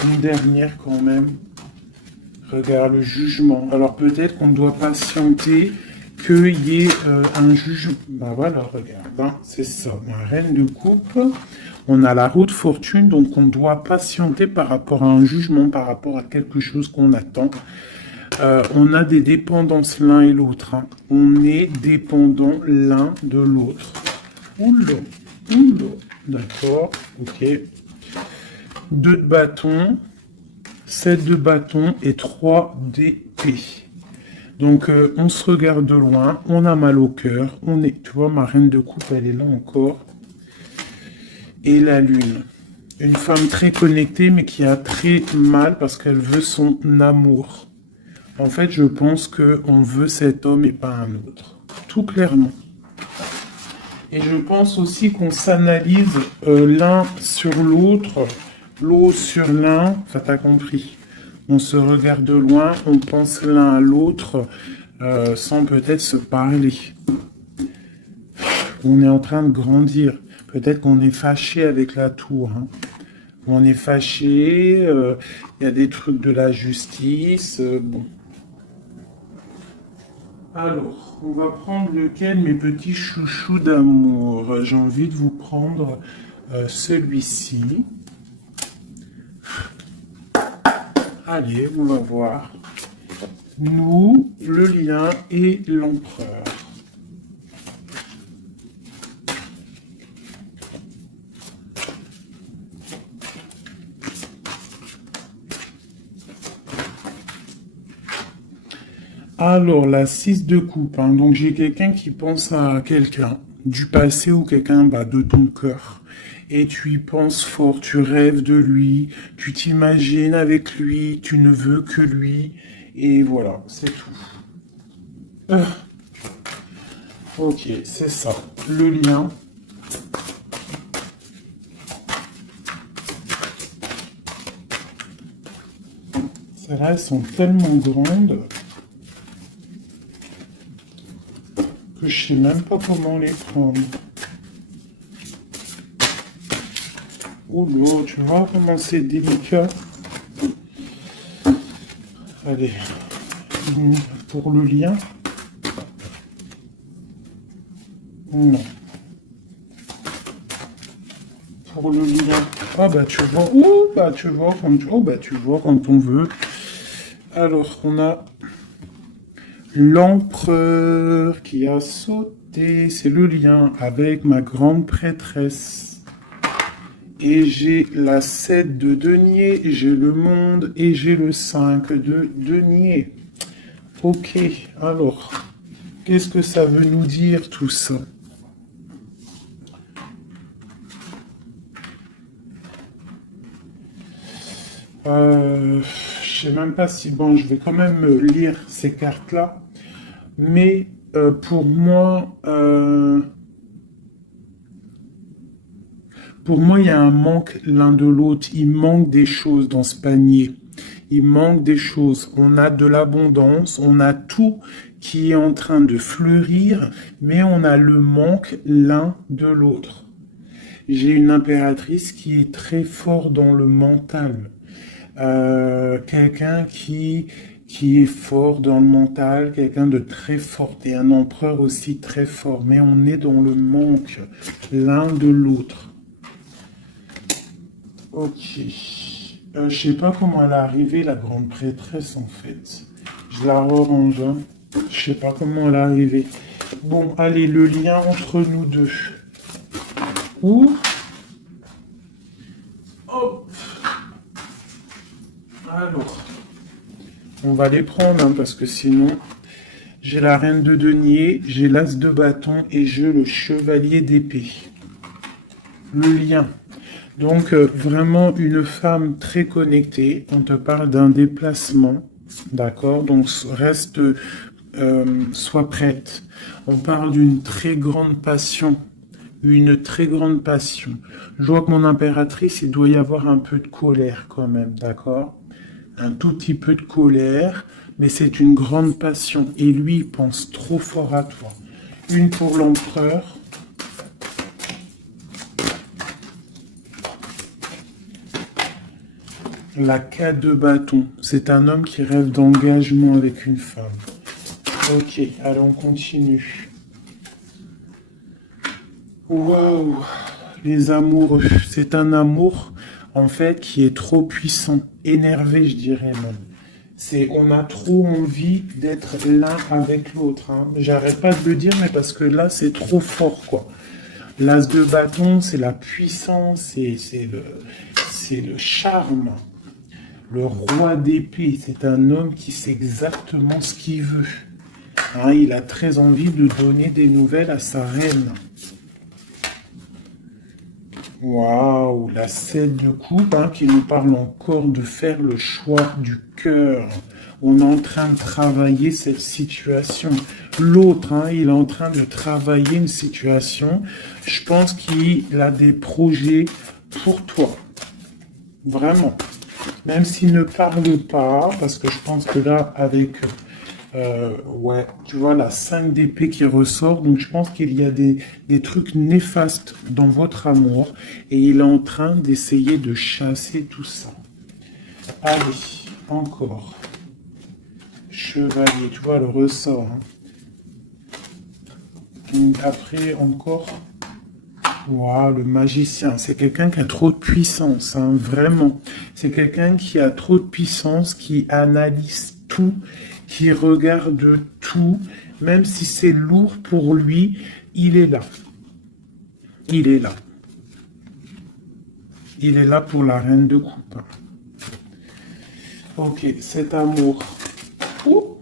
une dernière quand même. Regarde le jugement. Alors peut-être qu'on doit patienter qu'il y ait un jugement. Ben voilà, regarde, hein, c'est ça. La reine de coupe. On a la roue de fortune, donc on doit patienter par rapport à un jugement, par rapport à quelque chose qu'on attend. On a des dépendances l'un et l'autre. Hein. On est dépendant l'un de l'autre. Oula, oula. D'accord, ok. 2 de bâton, 7 de bâton et 3 d'épée. Donc, on se regarde de loin, on a mal au cœur. Tu vois, ma reine de coupe, elle est là encore. Et la lune. Une femme très connectée, mais qui a très mal parce qu'elle veut son amour. En fait, je pense qu'on veut cet homme et pas un autre. Tout clairement. Et je pense aussi qu'on s'analyse l'un sur l'autre, l'autre sur l'un. Enfin, t'as compris. On se regarde de loin, on pense l'un à l'autre sans peut-être se parler. on est en train de grandir. Peut-être qu'on est fâché avec la tour. Hein. On est fâché, il y a des trucs de la justice. Bon. Alors, on va prendre lequel, mes petits chouchous d'amour? J'ai envie de vous prendre celui-ci. Allez, on va voir. Nous, le lien et l'empereur. Alors, la 6 de coupe. Hein. Donc, j'ai quelqu'un qui pense à quelqu'un du passé ou quelqu'un de ton cœur. Et tu y penses fort, tu rêves de lui, tu t'imagines avec lui, tu ne veux que lui. Et voilà, c'est tout. Ok, c'est ça. Le lien. Celles-là, elles sont tellement grandes que je sais même pas comment les prendre. Oh là, tu vois comment c'est délicat. Allez, pour le lien. Non. Pour le lien. Ah bah tu vois. Ouh, bah tu vois quand tu... Oh bah tu vois quand on veut. Alors on a l'empereur qui a sauté. C'est le lien avec ma grande prêtresse. Et j'ai la 7 de denier, j'ai le monde et j'ai le 5 de denier. Ok, alors, qu'est-ce que ça veut nous dire tout ça? Je sais même pas si... Bon, je vais quand même lire ces cartes-là. Mais pour moi... Pour moi, il y a un manque l'un de l'autre. Il manque des choses dans ce panier. Il manque des choses. On a de l'abondance, on a tout qui est en train de fleurir, mais on a le manque l'un de l'autre. J'ai une impératrice qui est très fort dans le mental. Quelqu'un qui est fort dans le mental, quelqu'un de très fort, et un empereur aussi très fort. Mais on est dans le manque l'un de l'autre. Ok. Je sais pas comment elle est arrivée, la grande prêtresse, en fait. Je la rerange. Hein. Je sais pas comment elle est arrivée. Bon, allez, le lien entre nous deux. Ouh. Hop. Alors. On va les prendre, hein, parce que sinon... J'ai la reine de denier, j'ai l'as de bâton et j'ai le chevalier d'épée. Le lien. Donc, vraiment une femme très connectée. On te parle d'un déplacement, d'accord? Donc, reste, sois prête. On parle d'une très grande passion. Une très grande passion. Je vois que mon impératrice, il doit y avoir un peu de colère quand même, d'accord? Un tout petit peu de colère, mais c'est une grande passion. Et lui, il pense trop fort à toi. Une pour l'empereur. La 4 de bâton, c'est un homme qui rêve d'engagement avec une femme. Ok, allez, on continue. Waouh, les amoureux. C'est un amour, en fait, qui est trop puissant, énervé, je dirais même. On a trop envie d'être l'un avec l'autre. Hein. J'arrête pas de le dire, mais parce que là, c'est trop fort, quoi. L'as de bâton, c'est la puissance, c'est le charme. Le roi d'épée, c'est un homme qui sait exactement ce qu'il veut. Hein, il a très envie de donner des nouvelles à sa reine. Waouh, la 7 de coupe, hein, qui nous parle encore de faire le choix du cœur. On est en train de travailler cette situation. L'autre, hein, il est en train de travailler une situation. Je pense qu'il a des projets pour toi. Vraiment. Même s'il ne parle pas, parce que je pense que là, avec Ouais, tu vois la 5 d'épée qui ressort, donc je pense qu'il y a des trucs néfastes dans votre amour et il est en train d'essayer de chasser tout ça. Allez, encore. Chevalier, tu vois le ressort. Hein. Donc après, encore. Waouh, le magicien, c'est quelqu'un qui a trop de puissance, hein, vraiment. C'est quelqu'un qui a trop de puissance, qui analyse tout, qui regarde tout, même si c'est lourd pour lui, il est là. Il est là. Il est là pour la reine de coupe. Ok, cet amour. Ouh.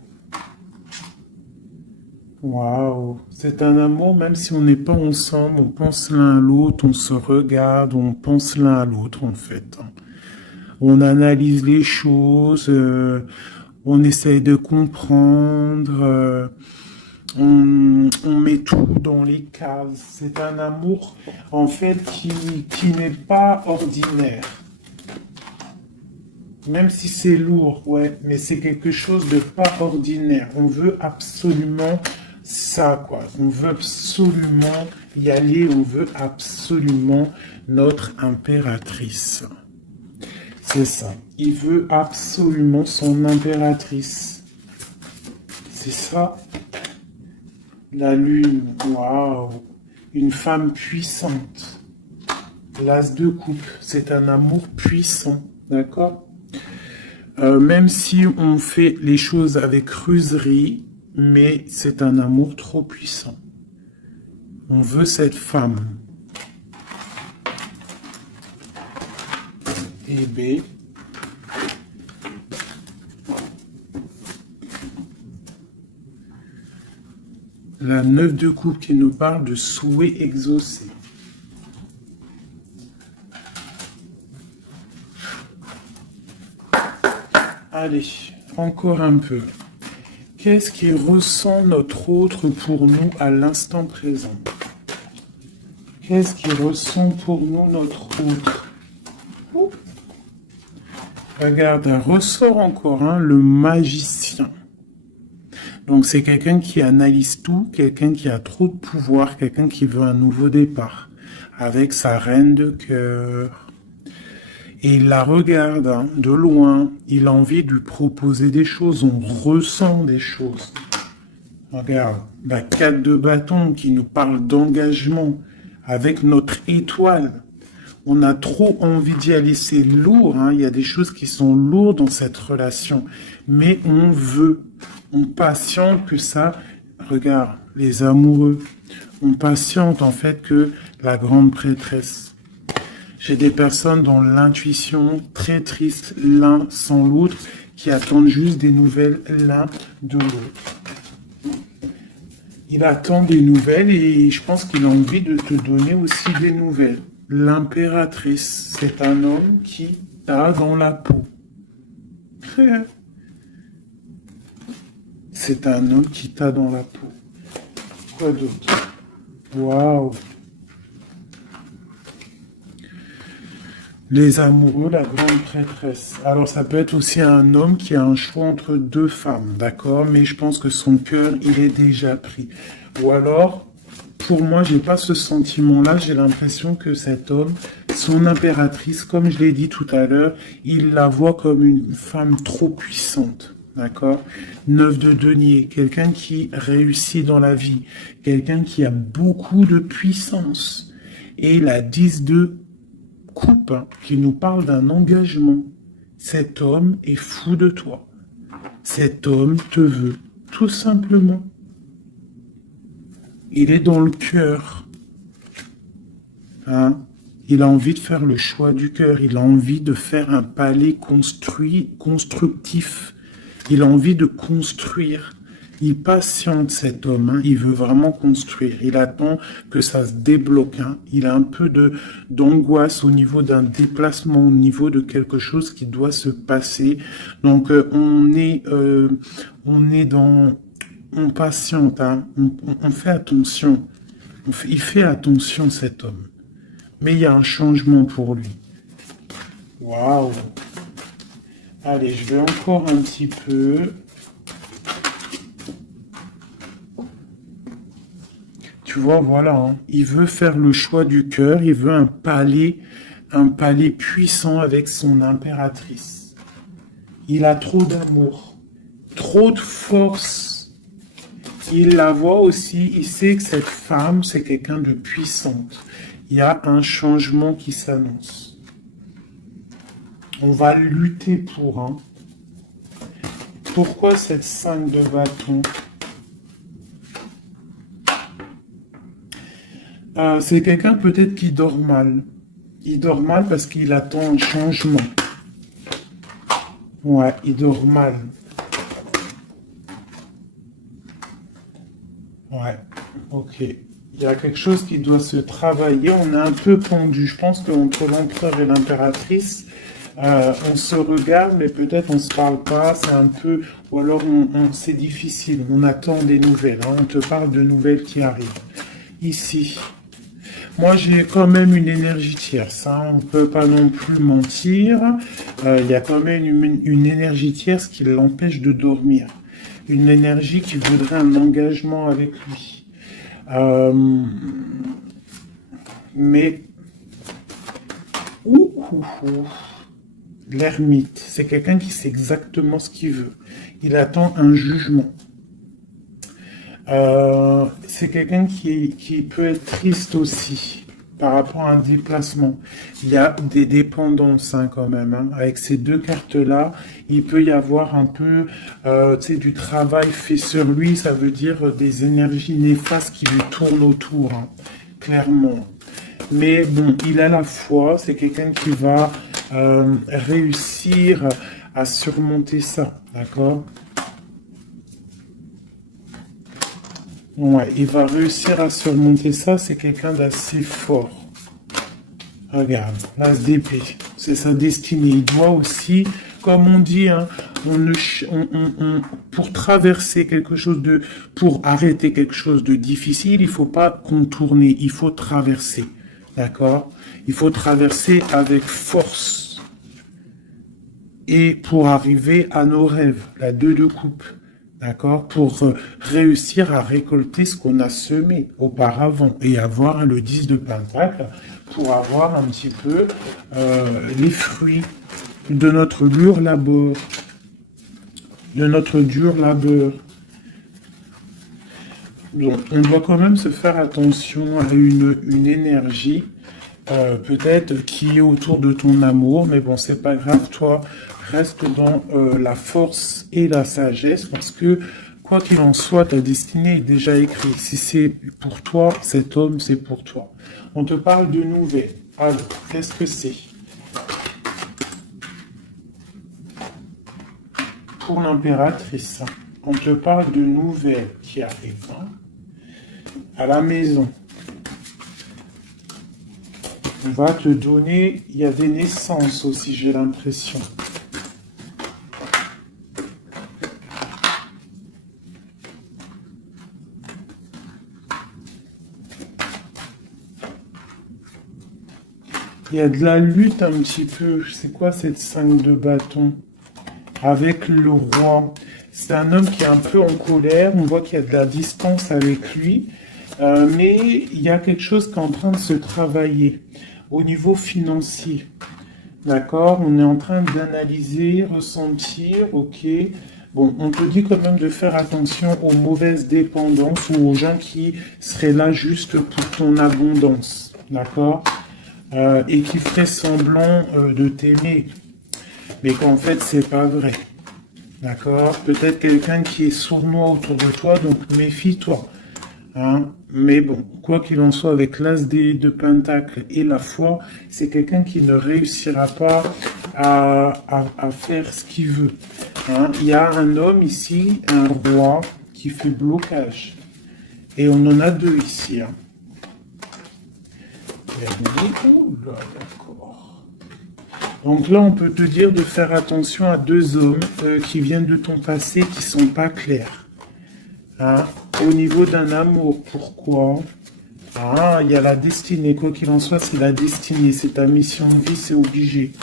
Waouh, c'est un amour, même si on n'est pas ensemble, on pense l'un à l'autre, on se regarde, on pense l'un à l'autre en fait. On analyse les choses, on essaye de comprendre, on met tout dans les cases. C'est un amour en fait qui n'est pas ordinaire. Même si c'est lourd, ouais, mais c'est quelque chose de pas ordinaire. On veut absolument ça, quoi. On veut absolument y aller, on veut absolument notre impératrice. C'est ça. Il veut absolument son impératrice. C'est ça. La lune, waouh. Une femme puissante. L'as de coupe, c'est un amour puissant, d'accord? Même si on fait les choses avec ruserie, mais c'est un amour trop puissant. On veut cette femme. Et B. La 9 de coupe qui nous parle de souhait exaucé. Allez, encore un peu. Qu'est-ce qui ressent notre autre pour nous à l'instant présent? Qu'est-ce qui ressent pour nous notre autre? Ouh. Regarde, un ressort encore, hein, le magicien. Donc c'est quelqu'un qui analyse tout, quelqu'un qui a trop de pouvoir, quelqu'un qui veut un nouveau départ, avec sa reine de cœur. Et il la regarde hein, de loin, il a envie de lui proposer des choses, on ressent des choses. Regarde, la 4 de bâton qui nous parle d'engagement avec notre étoile. On a trop envie d'y aller, c'est lourd, hein. Il y a des choses qui sont lourdes dans cette relation. Mais on veut, on patiente que ça, regarde, les amoureux, on patiente en fait que la grande prêtresse. J'ai des personnes dans l'intuition très triste l'un sans l'autre, qui attendent juste des nouvelles l'un de l'autre. Il attend des nouvelles et je pense qu'il a envie de te donner aussi des nouvelles. L'impératrice, c'est un homme qui t'a dans la peau. C'est un homme qui t'a dans la peau. Quoi d'autre? Waouh! Les amoureux, la grande prêtresse. Alors ça peut être aussi un homme qui a un choix entre deux femmes, d'accord? Mais je pense que son cœur, il est déjà pris. Ou alors, pour moi, j'ai pas ce sentiment-là. J'ai l'impression que cet homme, son impératrice, comme je l'ai dit tout à l'heure, il la voit comme une femme trop puissante. D'accord? 9 de denier, quelqu'un qui réussit dans la vie, quelqu'un qui a beaucoup de puissance. Et la 10 de coupe hein, qui nous parle d'un engagement. Cet homme est fou de toi. Cet homme te veut, tout simplement. Il est dans le cœur. Hein? Il a envie de faire le choix du cœur. Il a envie de faire un palais constructif. Il a envie de construire. Il patiente cet homme, hein. Il veut vraiment construire. Il attend que ça se débloque. Hein. Il a un peu d'angoisse au niveau d'un déplacement, au niveau de quelque chose qui doit se passer. Donc on est on patiente, hein. On fait attention. Il fait attention cet homme. Mais il y a un changement pour lui. Waouh! Allez, je vais encore un petit peu. tu vois, voilà, hein. Il veut faire le choix du cœur, il veut un palais puissant avec son impératrice. Il a trop d'amour, trop de force. Il la voit aussi, il sait que cette femme, c'est quelqu'un de puissante. Il y a un changement qui s'annonce. On va lutter pour, hein. Pourquoi cette 5 de bâton? C'est quelqu'un peut-être qui dort mal. Il dort mal parce qu'il attend un changement. Ouais, il dort mal. Ouais, ok. Il y a quelque chose qui doit se travailler. On est un peu pendu. Je pense qu'entre l'empereur et l'impératrice, on se regarde, mais peut-être on se parle pas. C'est un peu, ou alors c'est difficile. On attend des nouvelles, hein. On te parle de nouvelles qui arrivent. Ici, moi j'ai quand même une énergie tierce, hein. On ne peut pas non plus mentir. Il y a quand même une énergie tierce qui l'empêche de dormir. Une énergie qui voudrait un engagement avec lui. Mais l'ermite, c'est quelqu'un qui sait exactement ce qu'il veut. Il attend un jugement. C'est quelqu'un qui peut être triste aussi par rapport à un déplacement. Il y a des dépendances, hein, quand même, hein. Avec ces deux cartes-là, il peut y avoir un peu du travail fait sur lui. Ça veut dire des énergies néfastes qui lui tournent autour, hein, clairement. Mais bon, il a la foi. C'est quelqu'un qui va réussir à surmonter ça, d'accord? Ouais, il va réussir à surmonter ça, c'est quelqu'un d'assez fort. Regarde, l'as d'épée, c'est sa destinée. Il doit aussi, comme on dit, hein, pour traverser quelque chose de, pour arrêter quelque chose de difficile, il faut pas contourner, il faut traverser. D'accord? Il faut traverser avec force. Et pour arriver à nos rêves, la 2 de coupe. D'accord? Pour réussir à récolter ce qu'on a semé auparavant et avoir le 10 de Pentacle pour avoir un petit peu les fruits de notre dur labeur. De notre dur labeur. Donc, on doit quand même se faire attention à une énergie peut-être qui est autour de ton amour, mais bon, c'est pas grave, toi, reste dans la force et la sagesse, parce que, quoi qu'il en soit, ta destinée est déjà écrite. Si c'est pour toi, cet homme, c'est pour toi. On te parle de nouvelles. Alors, qu'est-ce que c'est? Pour l'impératrice, on te parle de nouvelles qui arrivent, hein, à la maison. On va te donner, il y a des naissances aussi, j'ai l'impression. Il y a de la lutte un petit peu. C'est quoi cette 5 de bâton? Avec le roi. C'est un homme qui est un peu en colère. On voit qu'il y a de la distance avec lui. Mais il y a quelque chose qui est en train de se travailler au niveau financier. D'accord? On est en train d'analyser, ressentir, ok. Bon, on te dit quand même de faire attention aux mauvaises dépendances ou aux gens qui seraient là juste pour ton abondance. D'accord? Et qui feraient semblant de t'aimer. Mais qu'en fait, c'est pas vrai. D'accord? Peut-être quelqu'un qui est sournois autour de toi, donc méfie-toi. Hein? Mais bon, quoi qu'il en soit, avec l'as de Pentacle et la foi, c'est quelqu'un qui ne réussira pas à faire ce qu'il veut. Hein? Il y a un homme ici, un roi, qui fait blocage. Et on en a deux ici. Hein. Oula, d'accord. Donc là, on peut te dire de faire attention à deux hommes qui viennent de ton passé qui sont pas clairs. Hein? Au niveau d'un amour, pourquoi? Ah, il y a la destinée. Quoi qu'il en soit, c'est la destinée. C'est ta mission de vie, c'est obligé.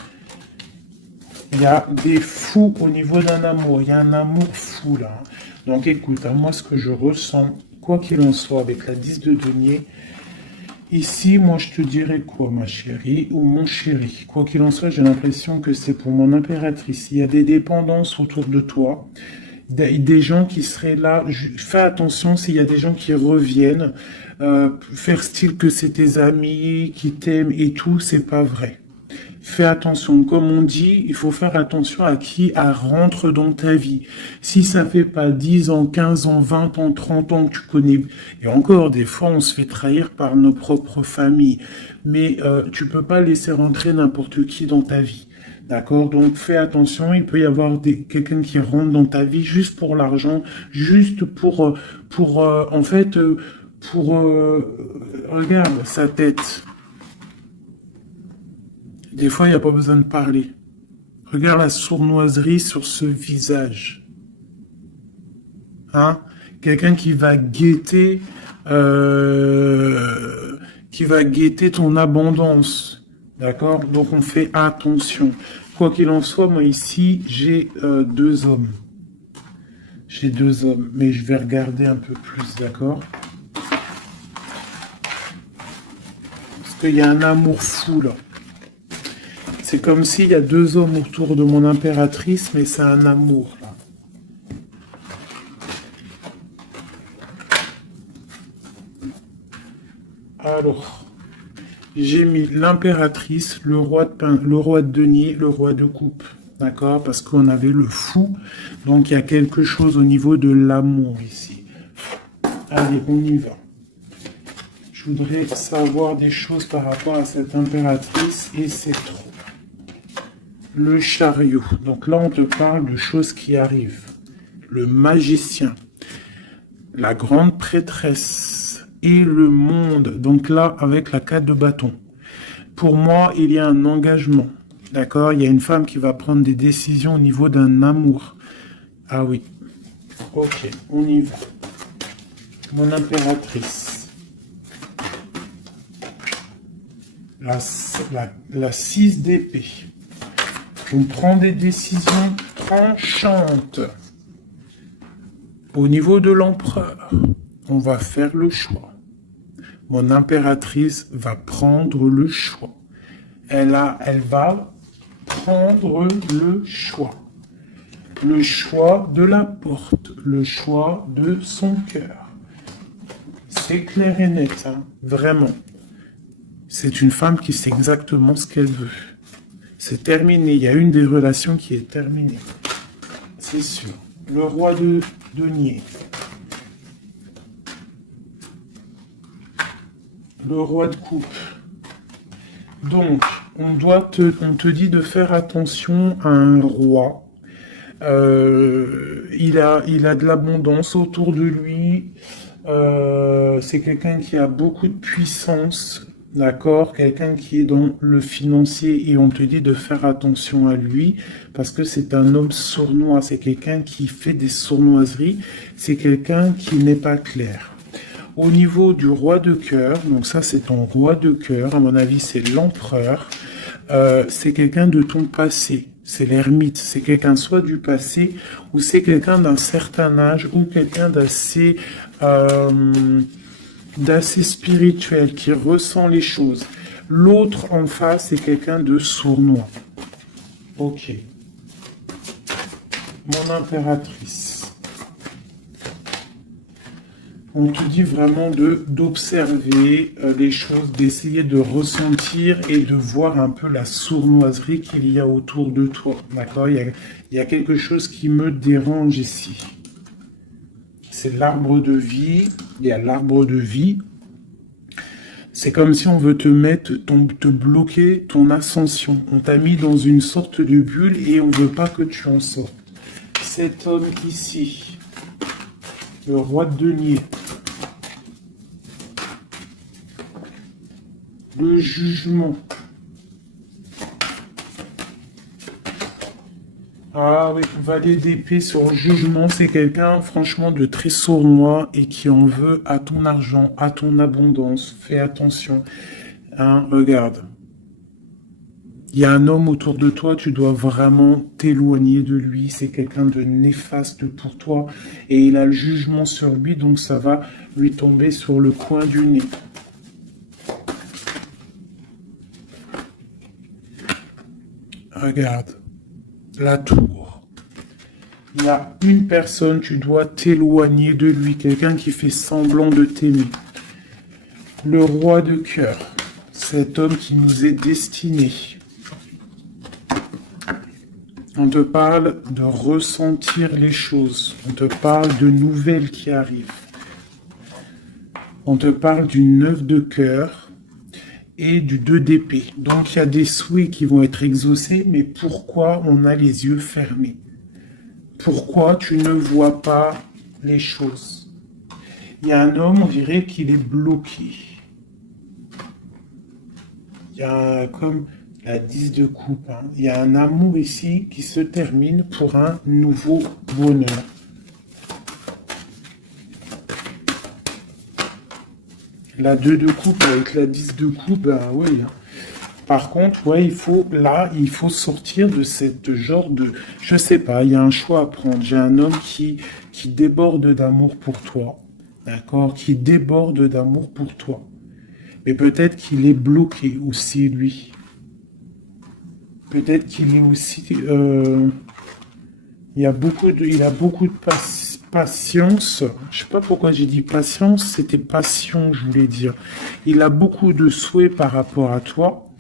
Il y a des fous au niveau d'un amour. Il y a un amour fou là. Donc écoute, hein, moi ce que je ressens, quoi qu'il en soit, avec la 10 de denier, ici, moi, je te dirais quoi, ma chérie ou mon chéri? Quoi qu'il en soit, j'ai l'impression que c'est pour mon impératrice. Il y a des dépendances autour de toi, des gens qui seraient là. Fais attention s'il y a des gens qui reviennent, faire style que c'est tes amis qui t'aiment et tout, c'est pas vrai. Fais attention, comme on dit, il faut faire attention à qui rentre dans ta vie. Si ça fait pas 10 ans, 15 ans, 20 ans, 30 ans que tu connais, et encore, des fois, on se fait trahir par nos propres familles, mais tu peux pas laisser rentrer n'importe qui dans ta vie. D'accord? Donc fais attention, il peut y avoir quelqu'un qui rentre dans ta vie juste pour l'argent, juste en fait, regarde sa tête. Des fois, il n'y a pas besoin de parler. Regarde la sournoiserie sur ce visage. Hein? Quelqu'un qui va guetter ton abondance. D'accord? Donc, on fait attention. Quoi qu'il en soit, moi, ici, j'ai 2 hommes. J'ai 2 hommes, mais je vais regarder un peu plus, d'accord? Parce qu'il y a un amour fou, là. C'est comme s'il y a 2 hommes autour de mon impératrice, mais c'est un amour, là. Alors, j'ai mis l'impératrice, le roi de denier, le roi de coupe. D'accord? Parce qu'on avait le fou. Donc, il y a quelque chose au niveau de l'amour ici. Allez, on y va. Je voudrais savoir des choses par rapport à cette impératrice et c'est trop. Le chariot. Donc là, on te parle de choses qui arrivent. Le magicien. La grande prêtresse. Et le monde. Donc là, avec la 4 de bâton. Pour moi, il y a un engagement. D'accord? Il y a une femme qui va prendre des décisions au niveau d'un amour. Ah oui. Ok, on y va. Mon impératrice. La 6 d'épée. On prend des décisions tranchantes. Au niveau de l'empereur, on va faire le choix. Mon impératrice va prendre le choix. Elle va prendre le choix. Le choix de la porte. Le choix de son cœur. C'est clair et net, hein, vraiment. C'est une femme qui sait exactement ce qu'elle veut. C'est terminé. Il y a une des relations qui est terminée. C'est sûr. Le roi de denier. Le roi de coupe. Donc, on te dit de faire attention à un roi. Il a de l'abondance autour de lui. C'est quelqu'un qui a beaucoup de puissance. D'accord, quelqu'un qui est dans le financier et on te dit de faire attention à lui parce que c'est un homme sournois, c'est quelqu'un qui fait des sournoiseries, c'est quelqu'un qui n'est pas clair. Au niveau du roi de cœur, donc ça c'est ton roi de cœur, à mon avis c'est l'empereur, c'est quelqu'un de ton passé, c'est l'ermite, c'est quelqu'un soit du passé ou c'est quelqu'un d'un certain âge ou quelqu'un d'assez spirituel, qui ressent les choses. L'autre en face, c'est quelqu'un de sournois. Ok. Mon impératrice. On te dit vraiment d'observer les choses, d'essayer de ressentir et de voir un peu la sournoiserie qu'il y a autour de toi. D'accord? Il y a quelque chose qui me dérange ici. C'est l'arbre de vie. Il y a l'arbre de vie. C'est comme si on veut te bloquer ton ascension. On t'a mis dans une sorte de bulle et on ne veut pas que tu en sortes. Cet homme ici, le roi de denier, le jugement. Ah oui, valet d'épée sur le jugement, c'est quelqu'un franchement de très sournois et qui en veut à ton argent, à ton abondance. Fais attention. Hein, regarde. Il y a un homme autour de toi, tu dois vraiment t'éloigner de lui. C'est quelqu'un de néfaste pour toi. Et il a le jugement sur lui, donc ça va lui tomber sur le coin du nez. Regarde, la tour. Il y a une personne, tu dois t'éloigner de lui. Quelqu'un qui fait semblant de t'aimer. Le roi de cœur. Cet homme qui nous est destiné. On te parle de ressentir les choses. On te parle de nouvelles qui arrivent. On te parle du 9 de cœur et du 2 d'épée. Donc il y a des souhaits qui vont être exaucés, mais pourquoi on a les yeux fermés? Pourquoi tu ne vois pas les choses? Il y a un homme, on dirait qu'il est bloqué. Il y a comme la 10 de coupe. Hein. Il y a un amour ici qui se termine pour un nouveau bonheur. La 2 de coupe avec la 10 de coupe, ben oui. Hein. Par contre, ouais, il faut sortir de cette genre de... Je sais pas, il y a un choix à prendre. J'ai un homme qui déborde d'amour pour toi. D'accord? Qui déborde d'amour pour toi. Mais peut-être qu'il est bloqué aussi, lui. Peut-être qu'il est aussi... il a beaucoup de patience. Je sais pas pourquoi j'ai dit patience, c'était passion, je voulais dire. Il a beaucoup de souhaits par rapport à toi,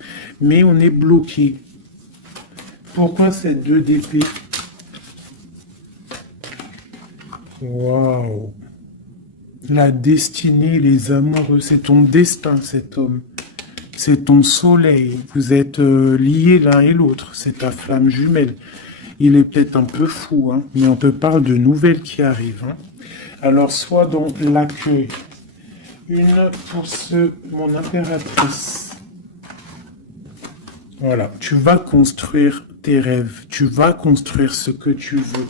mais on est bloqué. Pourquoi cette 2 d'épée? Waouh! La destinée, les amoureux, c'est ton destin, cet homme. C'est ton soleil. Vous êtes liés l'un et l'autre. C'est ta flamme jumelle. Il est peut-être un peu fou, hein, mais on te parle de nouvelles qui arrivent. Hein. Alors, sois dans l'accueil. Une pour mon impératrice. Voilà, tu vas construire tes rêves. Tu vas construire ce que tu veux.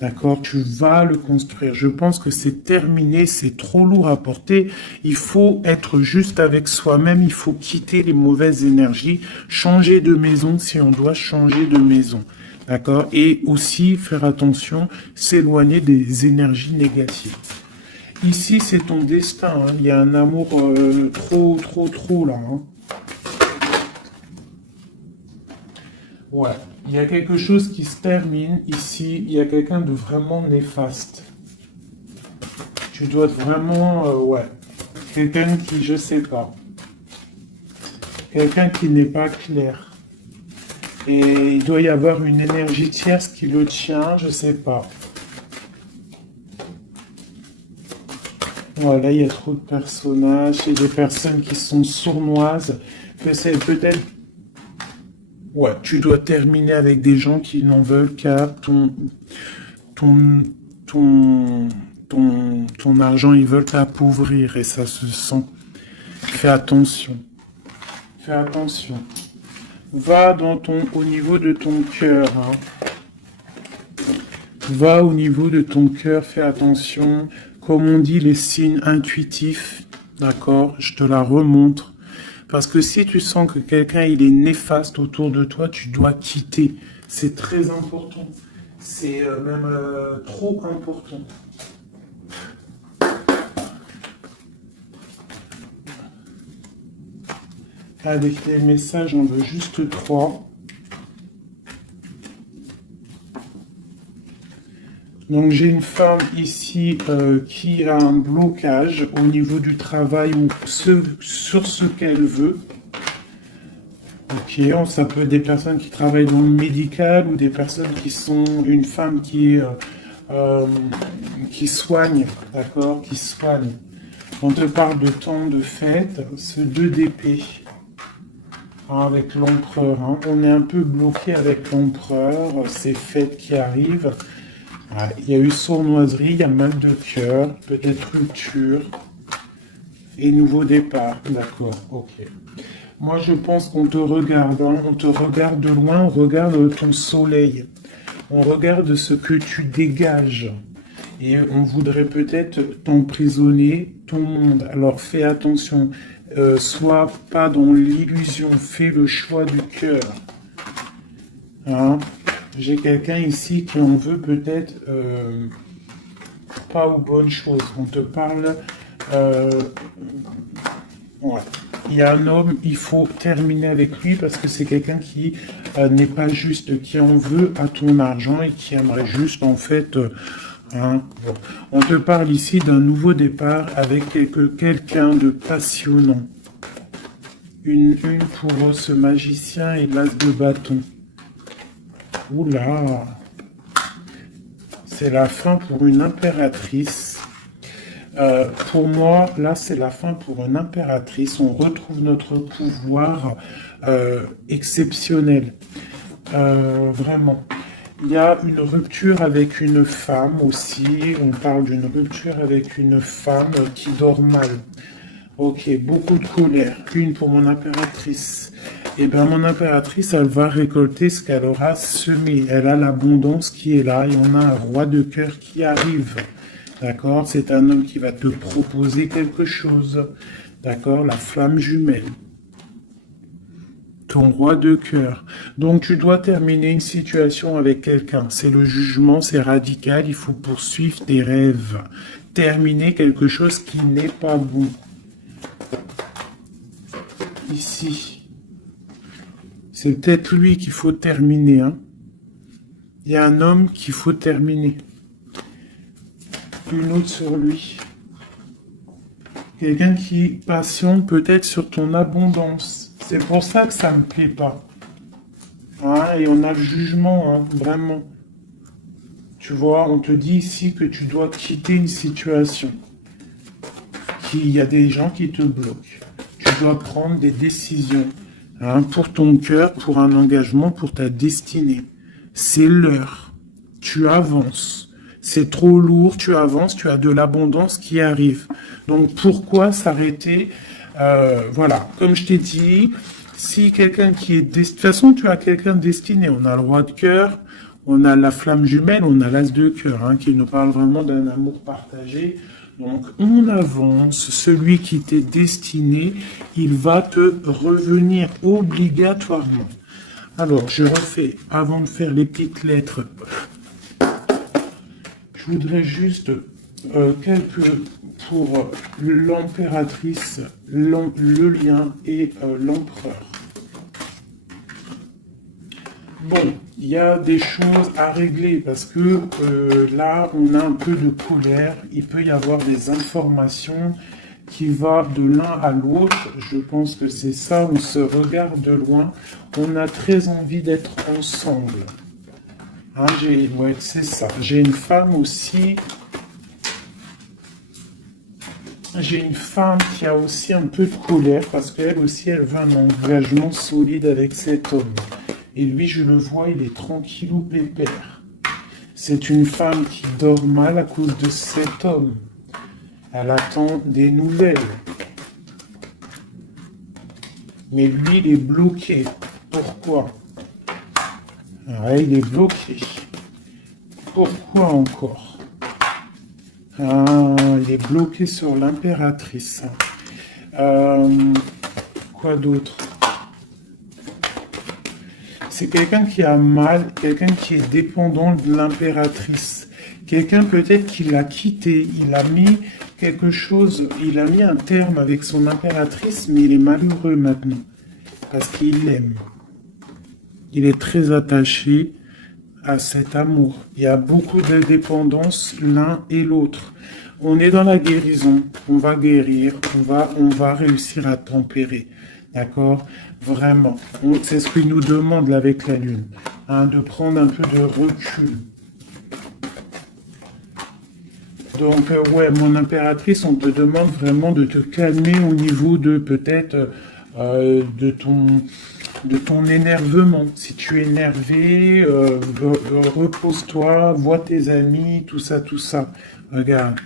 D'accord? Tu vas le construire. Je pense que c'est terminé, c'est trop lourd à porter. Il faut être juste avec soi-même. Il faut quitter les mauvaises énergies. Changer de maison si on doit changer de maison. D'accord? Et aussi faire attention, s'éloigner des énergies négatives. Ici, c'est ton destin. Hein. Il y a un amour trop là. Hein. Ouais. Il y a quelque chose qui se termine ici. Il y a quelqu'un de vraiment néfaste. Tu dois être vraiment... ouais. Quelqu'un qui, je sais pas. Quelqu'un qui n'est pas clair. Et il doit y avoir une énergie tierce qui le tient, je sais pas. Voilà, il y a trop de personnages. Il y a des personnes qui sont sournoises. Que c'est peut-être... Ouais, tu dois terminer avec des gens qui n'en veulent qu'à ton argent, ils veulent t'appauvrir et ça se sent. Fais attention. Fais attention. Va au niveau de ton cœur. Hein. Va au niveau de ton cœur, fais attention. Comme on dit, les signes intuitifs, d'accord, je te la remontre. Parce que si tu sens que quelqu'un il est néfaste autour de toi, tu dois quitter. C'est très important. C'est même trop important. Avec les messages, on veut juste 3. Donc j'ai une femme ici qui a un blocage au niveau du travail ou sur ce qu'elle veut. Ok, ça peut être des personnes qui travaillent dans le médical ou des personnes qui sont une femme qui soigne, d'accord, qui soigne. On te parle de temps de fête, ce 2 d'épée. Avec l'empereur, hein. On est un peu bloqué avec l'empereur, ces fêtes qui arrivent. Ouais, il y a eu sournoiserie, il y a mal de cœur, peut-être rupture et nouveau départ. D'accord, ok. Moi, je pense qu'on te regarde, hein. On te regarde de loin, on regarde ton soleil, on regarde ce que tu dégages. Et on voudrait peut-être t'emprisonner, ton monde. Alors fais attention, sois pas dans l'illusion, fais le choix du cœur. Hein. J'ai quelqu'un ici qui en veut peut-être pas aux bonnes choses. On te parle... ouais. Il y a un homme, il faut terminer avec lui parce que c'est quelqu'un qui n'est pas juste, qui en veut à ton argent et qui aimerait juste en fait... hein, bon. On te parle ici d'un nouveau départ avec quelqu'un de passionnant. Une pour ce magicien et l'as de bâton. Oula! C'est la fin pour une impératrice. Pour moi, là, c'est la fin pour une impératrice. On retrouve notre pouvoir exceptionnel. Vraiment. Il y a une rupture avec une femme aussi. On parle d'une rupture avec une femme qui dort mal. Ok, beaucoup de colère. Une pour mon impératrice. Eh bien, mon impératrice, elle va récolter ce qu'elle aura semé. Elle a l'abondance qui est là et on a un roi de cœur qui arrive. D'accord? C'est un homme qui va te proposer quelque chose. D'accord? La flamme jumelle. Ton roi de cœur. Donc, tu dois terminer une situation avec quelqu'un. C'est le jugement, c'est radical. Il faut poursuivre tes rêves. Terminer quelque chose qui n'est pas bon. Ici. C'est peut-être lui qu'il faut terminer. Hein. Il y a un homme qu'il faut terminer. Une autre sur lui. Quelqu'un qui patiente peut-être sur ton abondance. C'est pour ça que ça me plaît pas. Hein, et on a le jugement, hein, vraiment. Tu vois, on te dit ici que tu dois quitter une situation. Qu'il y a des gens qui te bloquent. Tu dois prendre des décisions. Hein, pour ton cœur, pour un engagement, pour ta destinée. C'est l'heure. Tu avances. C'est trop lourd, tu avances, tu as de l'abondance qui arrive. Donc pourquoi s'arrêter? Voilà, comme je t'ai dit, si quelqu'un qui est... De toute façon, tu as quelqu'un destiné. On a le roi de cœur, on a la flamme jumelle, on a l'as de cœur, hein, qui nous parle vraiment d'un amour partagé. Donc on avance, celui qui t'est destiné, il va te revenir obligatoirement. Alors, je refais, avant de faire les petites lettres... Je voudrais juste quelques pour l'impératrice, le lien et l'empereur. Bon, il y a des choses à régler parce que là, on a un peu de colère. Il peut y avoir des informations qui vont de l'un à l'autre. Je pense que c'est ça, on se regarde de loin. On a très envie d'être ensemble. Hein, ouais, c'est ça. J'ai une femme aussi. J'ai une femme qui a aussi un peu de colère parce qu'elle aussi, elle veut un engagement solide avec cet homme. Et lui, je le vois, il est tranquillou pépère. C'est une femme qui dort mal à cause de cet homme. Elle attend des nouvelles. Mais lui, il est bloqué. Pourquoi ? Ouais, il est bloqué. Pourquoi encore? Ah, il est bloqué sur l'impératrice. Quoi d'autre? C'est quelqu'un qui a mal, quelqu'un qui est dépendant de l'impératrice. Quelqu'un peut-être qui l'a quitté, il a mis quelque chose, il a mis un terme avec son impératrice, mais il est malheureux maintenant. Parce qu'il l'aime. Il est très attaché à cet amour. Il y a beaucoup de dépendance l'un et l'autre. On est dans la guérison, on va guérir, on va réussir à tempérer. D'accord? Vraiment. C'est ce qu'il nous demande là, avec la Lune. Hein, de prendre un peu de recul. Donc, ouais, mon impératrice, on te demande vraiment de te calmer au niveau de peut-être de ton énervement. Si tu es énervé, repose-toi, vois tes amis, tout ça, tout ça. Regarde,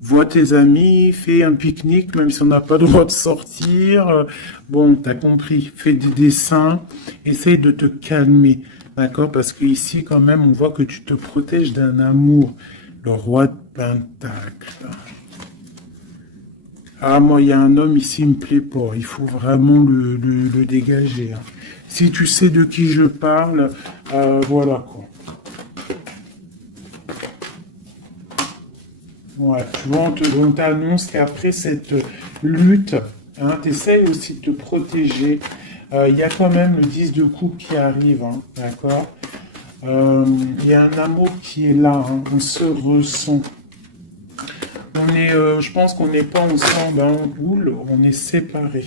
vois tes amis, fais un pique-nique, même si on n'a pas le droit de sortir. Bon, t'as compris, fais des dessins, essaye de te calmer, d'accord? Parce qu'ici, quand même, on voit que tu te protèges d'un amour. Le roi de Pentacle. Ah, moi, il y a un homme ici, il me plaît pas. Il faut vraiment le dégager. Hein. Si tu sais de qui je parle, voilà quoi. Ouais, tu vois, on t'annonce qu'après cette lutte, hein, tu essayes aussi de te protéger. Il y a quand même le 10 de coupe qui arrive, hein, d'accord? Il y a un amour qui est là, hein, on se ressent. Je pense qu'on n'est pas ensemble, hein, en boule, on est séparés.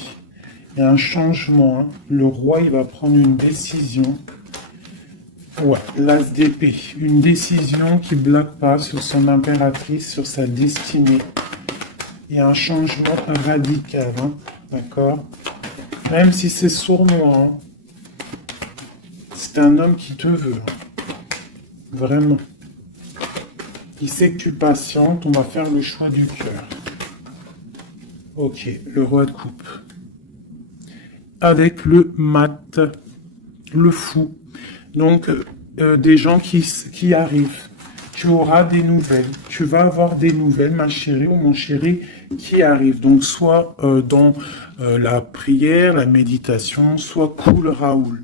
Il y a un changement, hein. Le roi, il va prendre une décision. Ouais, l'as d'épée. Une décision qui bloque pas sur son impératrice, sur sa destinée. Il y a un changement radical, hein, d'accord? Même si c'est sournois, hein. C'est un homme qui te veut, hein. Vraiment. Il sait que tu patientes, on va faire le choix du cœur. Ok, le roi de coupe. Avec le mat, le fou. Donc, des gens qui arrivent. Tu auras des nouvelles. Tu vas avoir des nouvelles, ma chérie ou mon chéri, qui arrivent. Donc, soit dans la prière, la méditation, soit cool Raoul.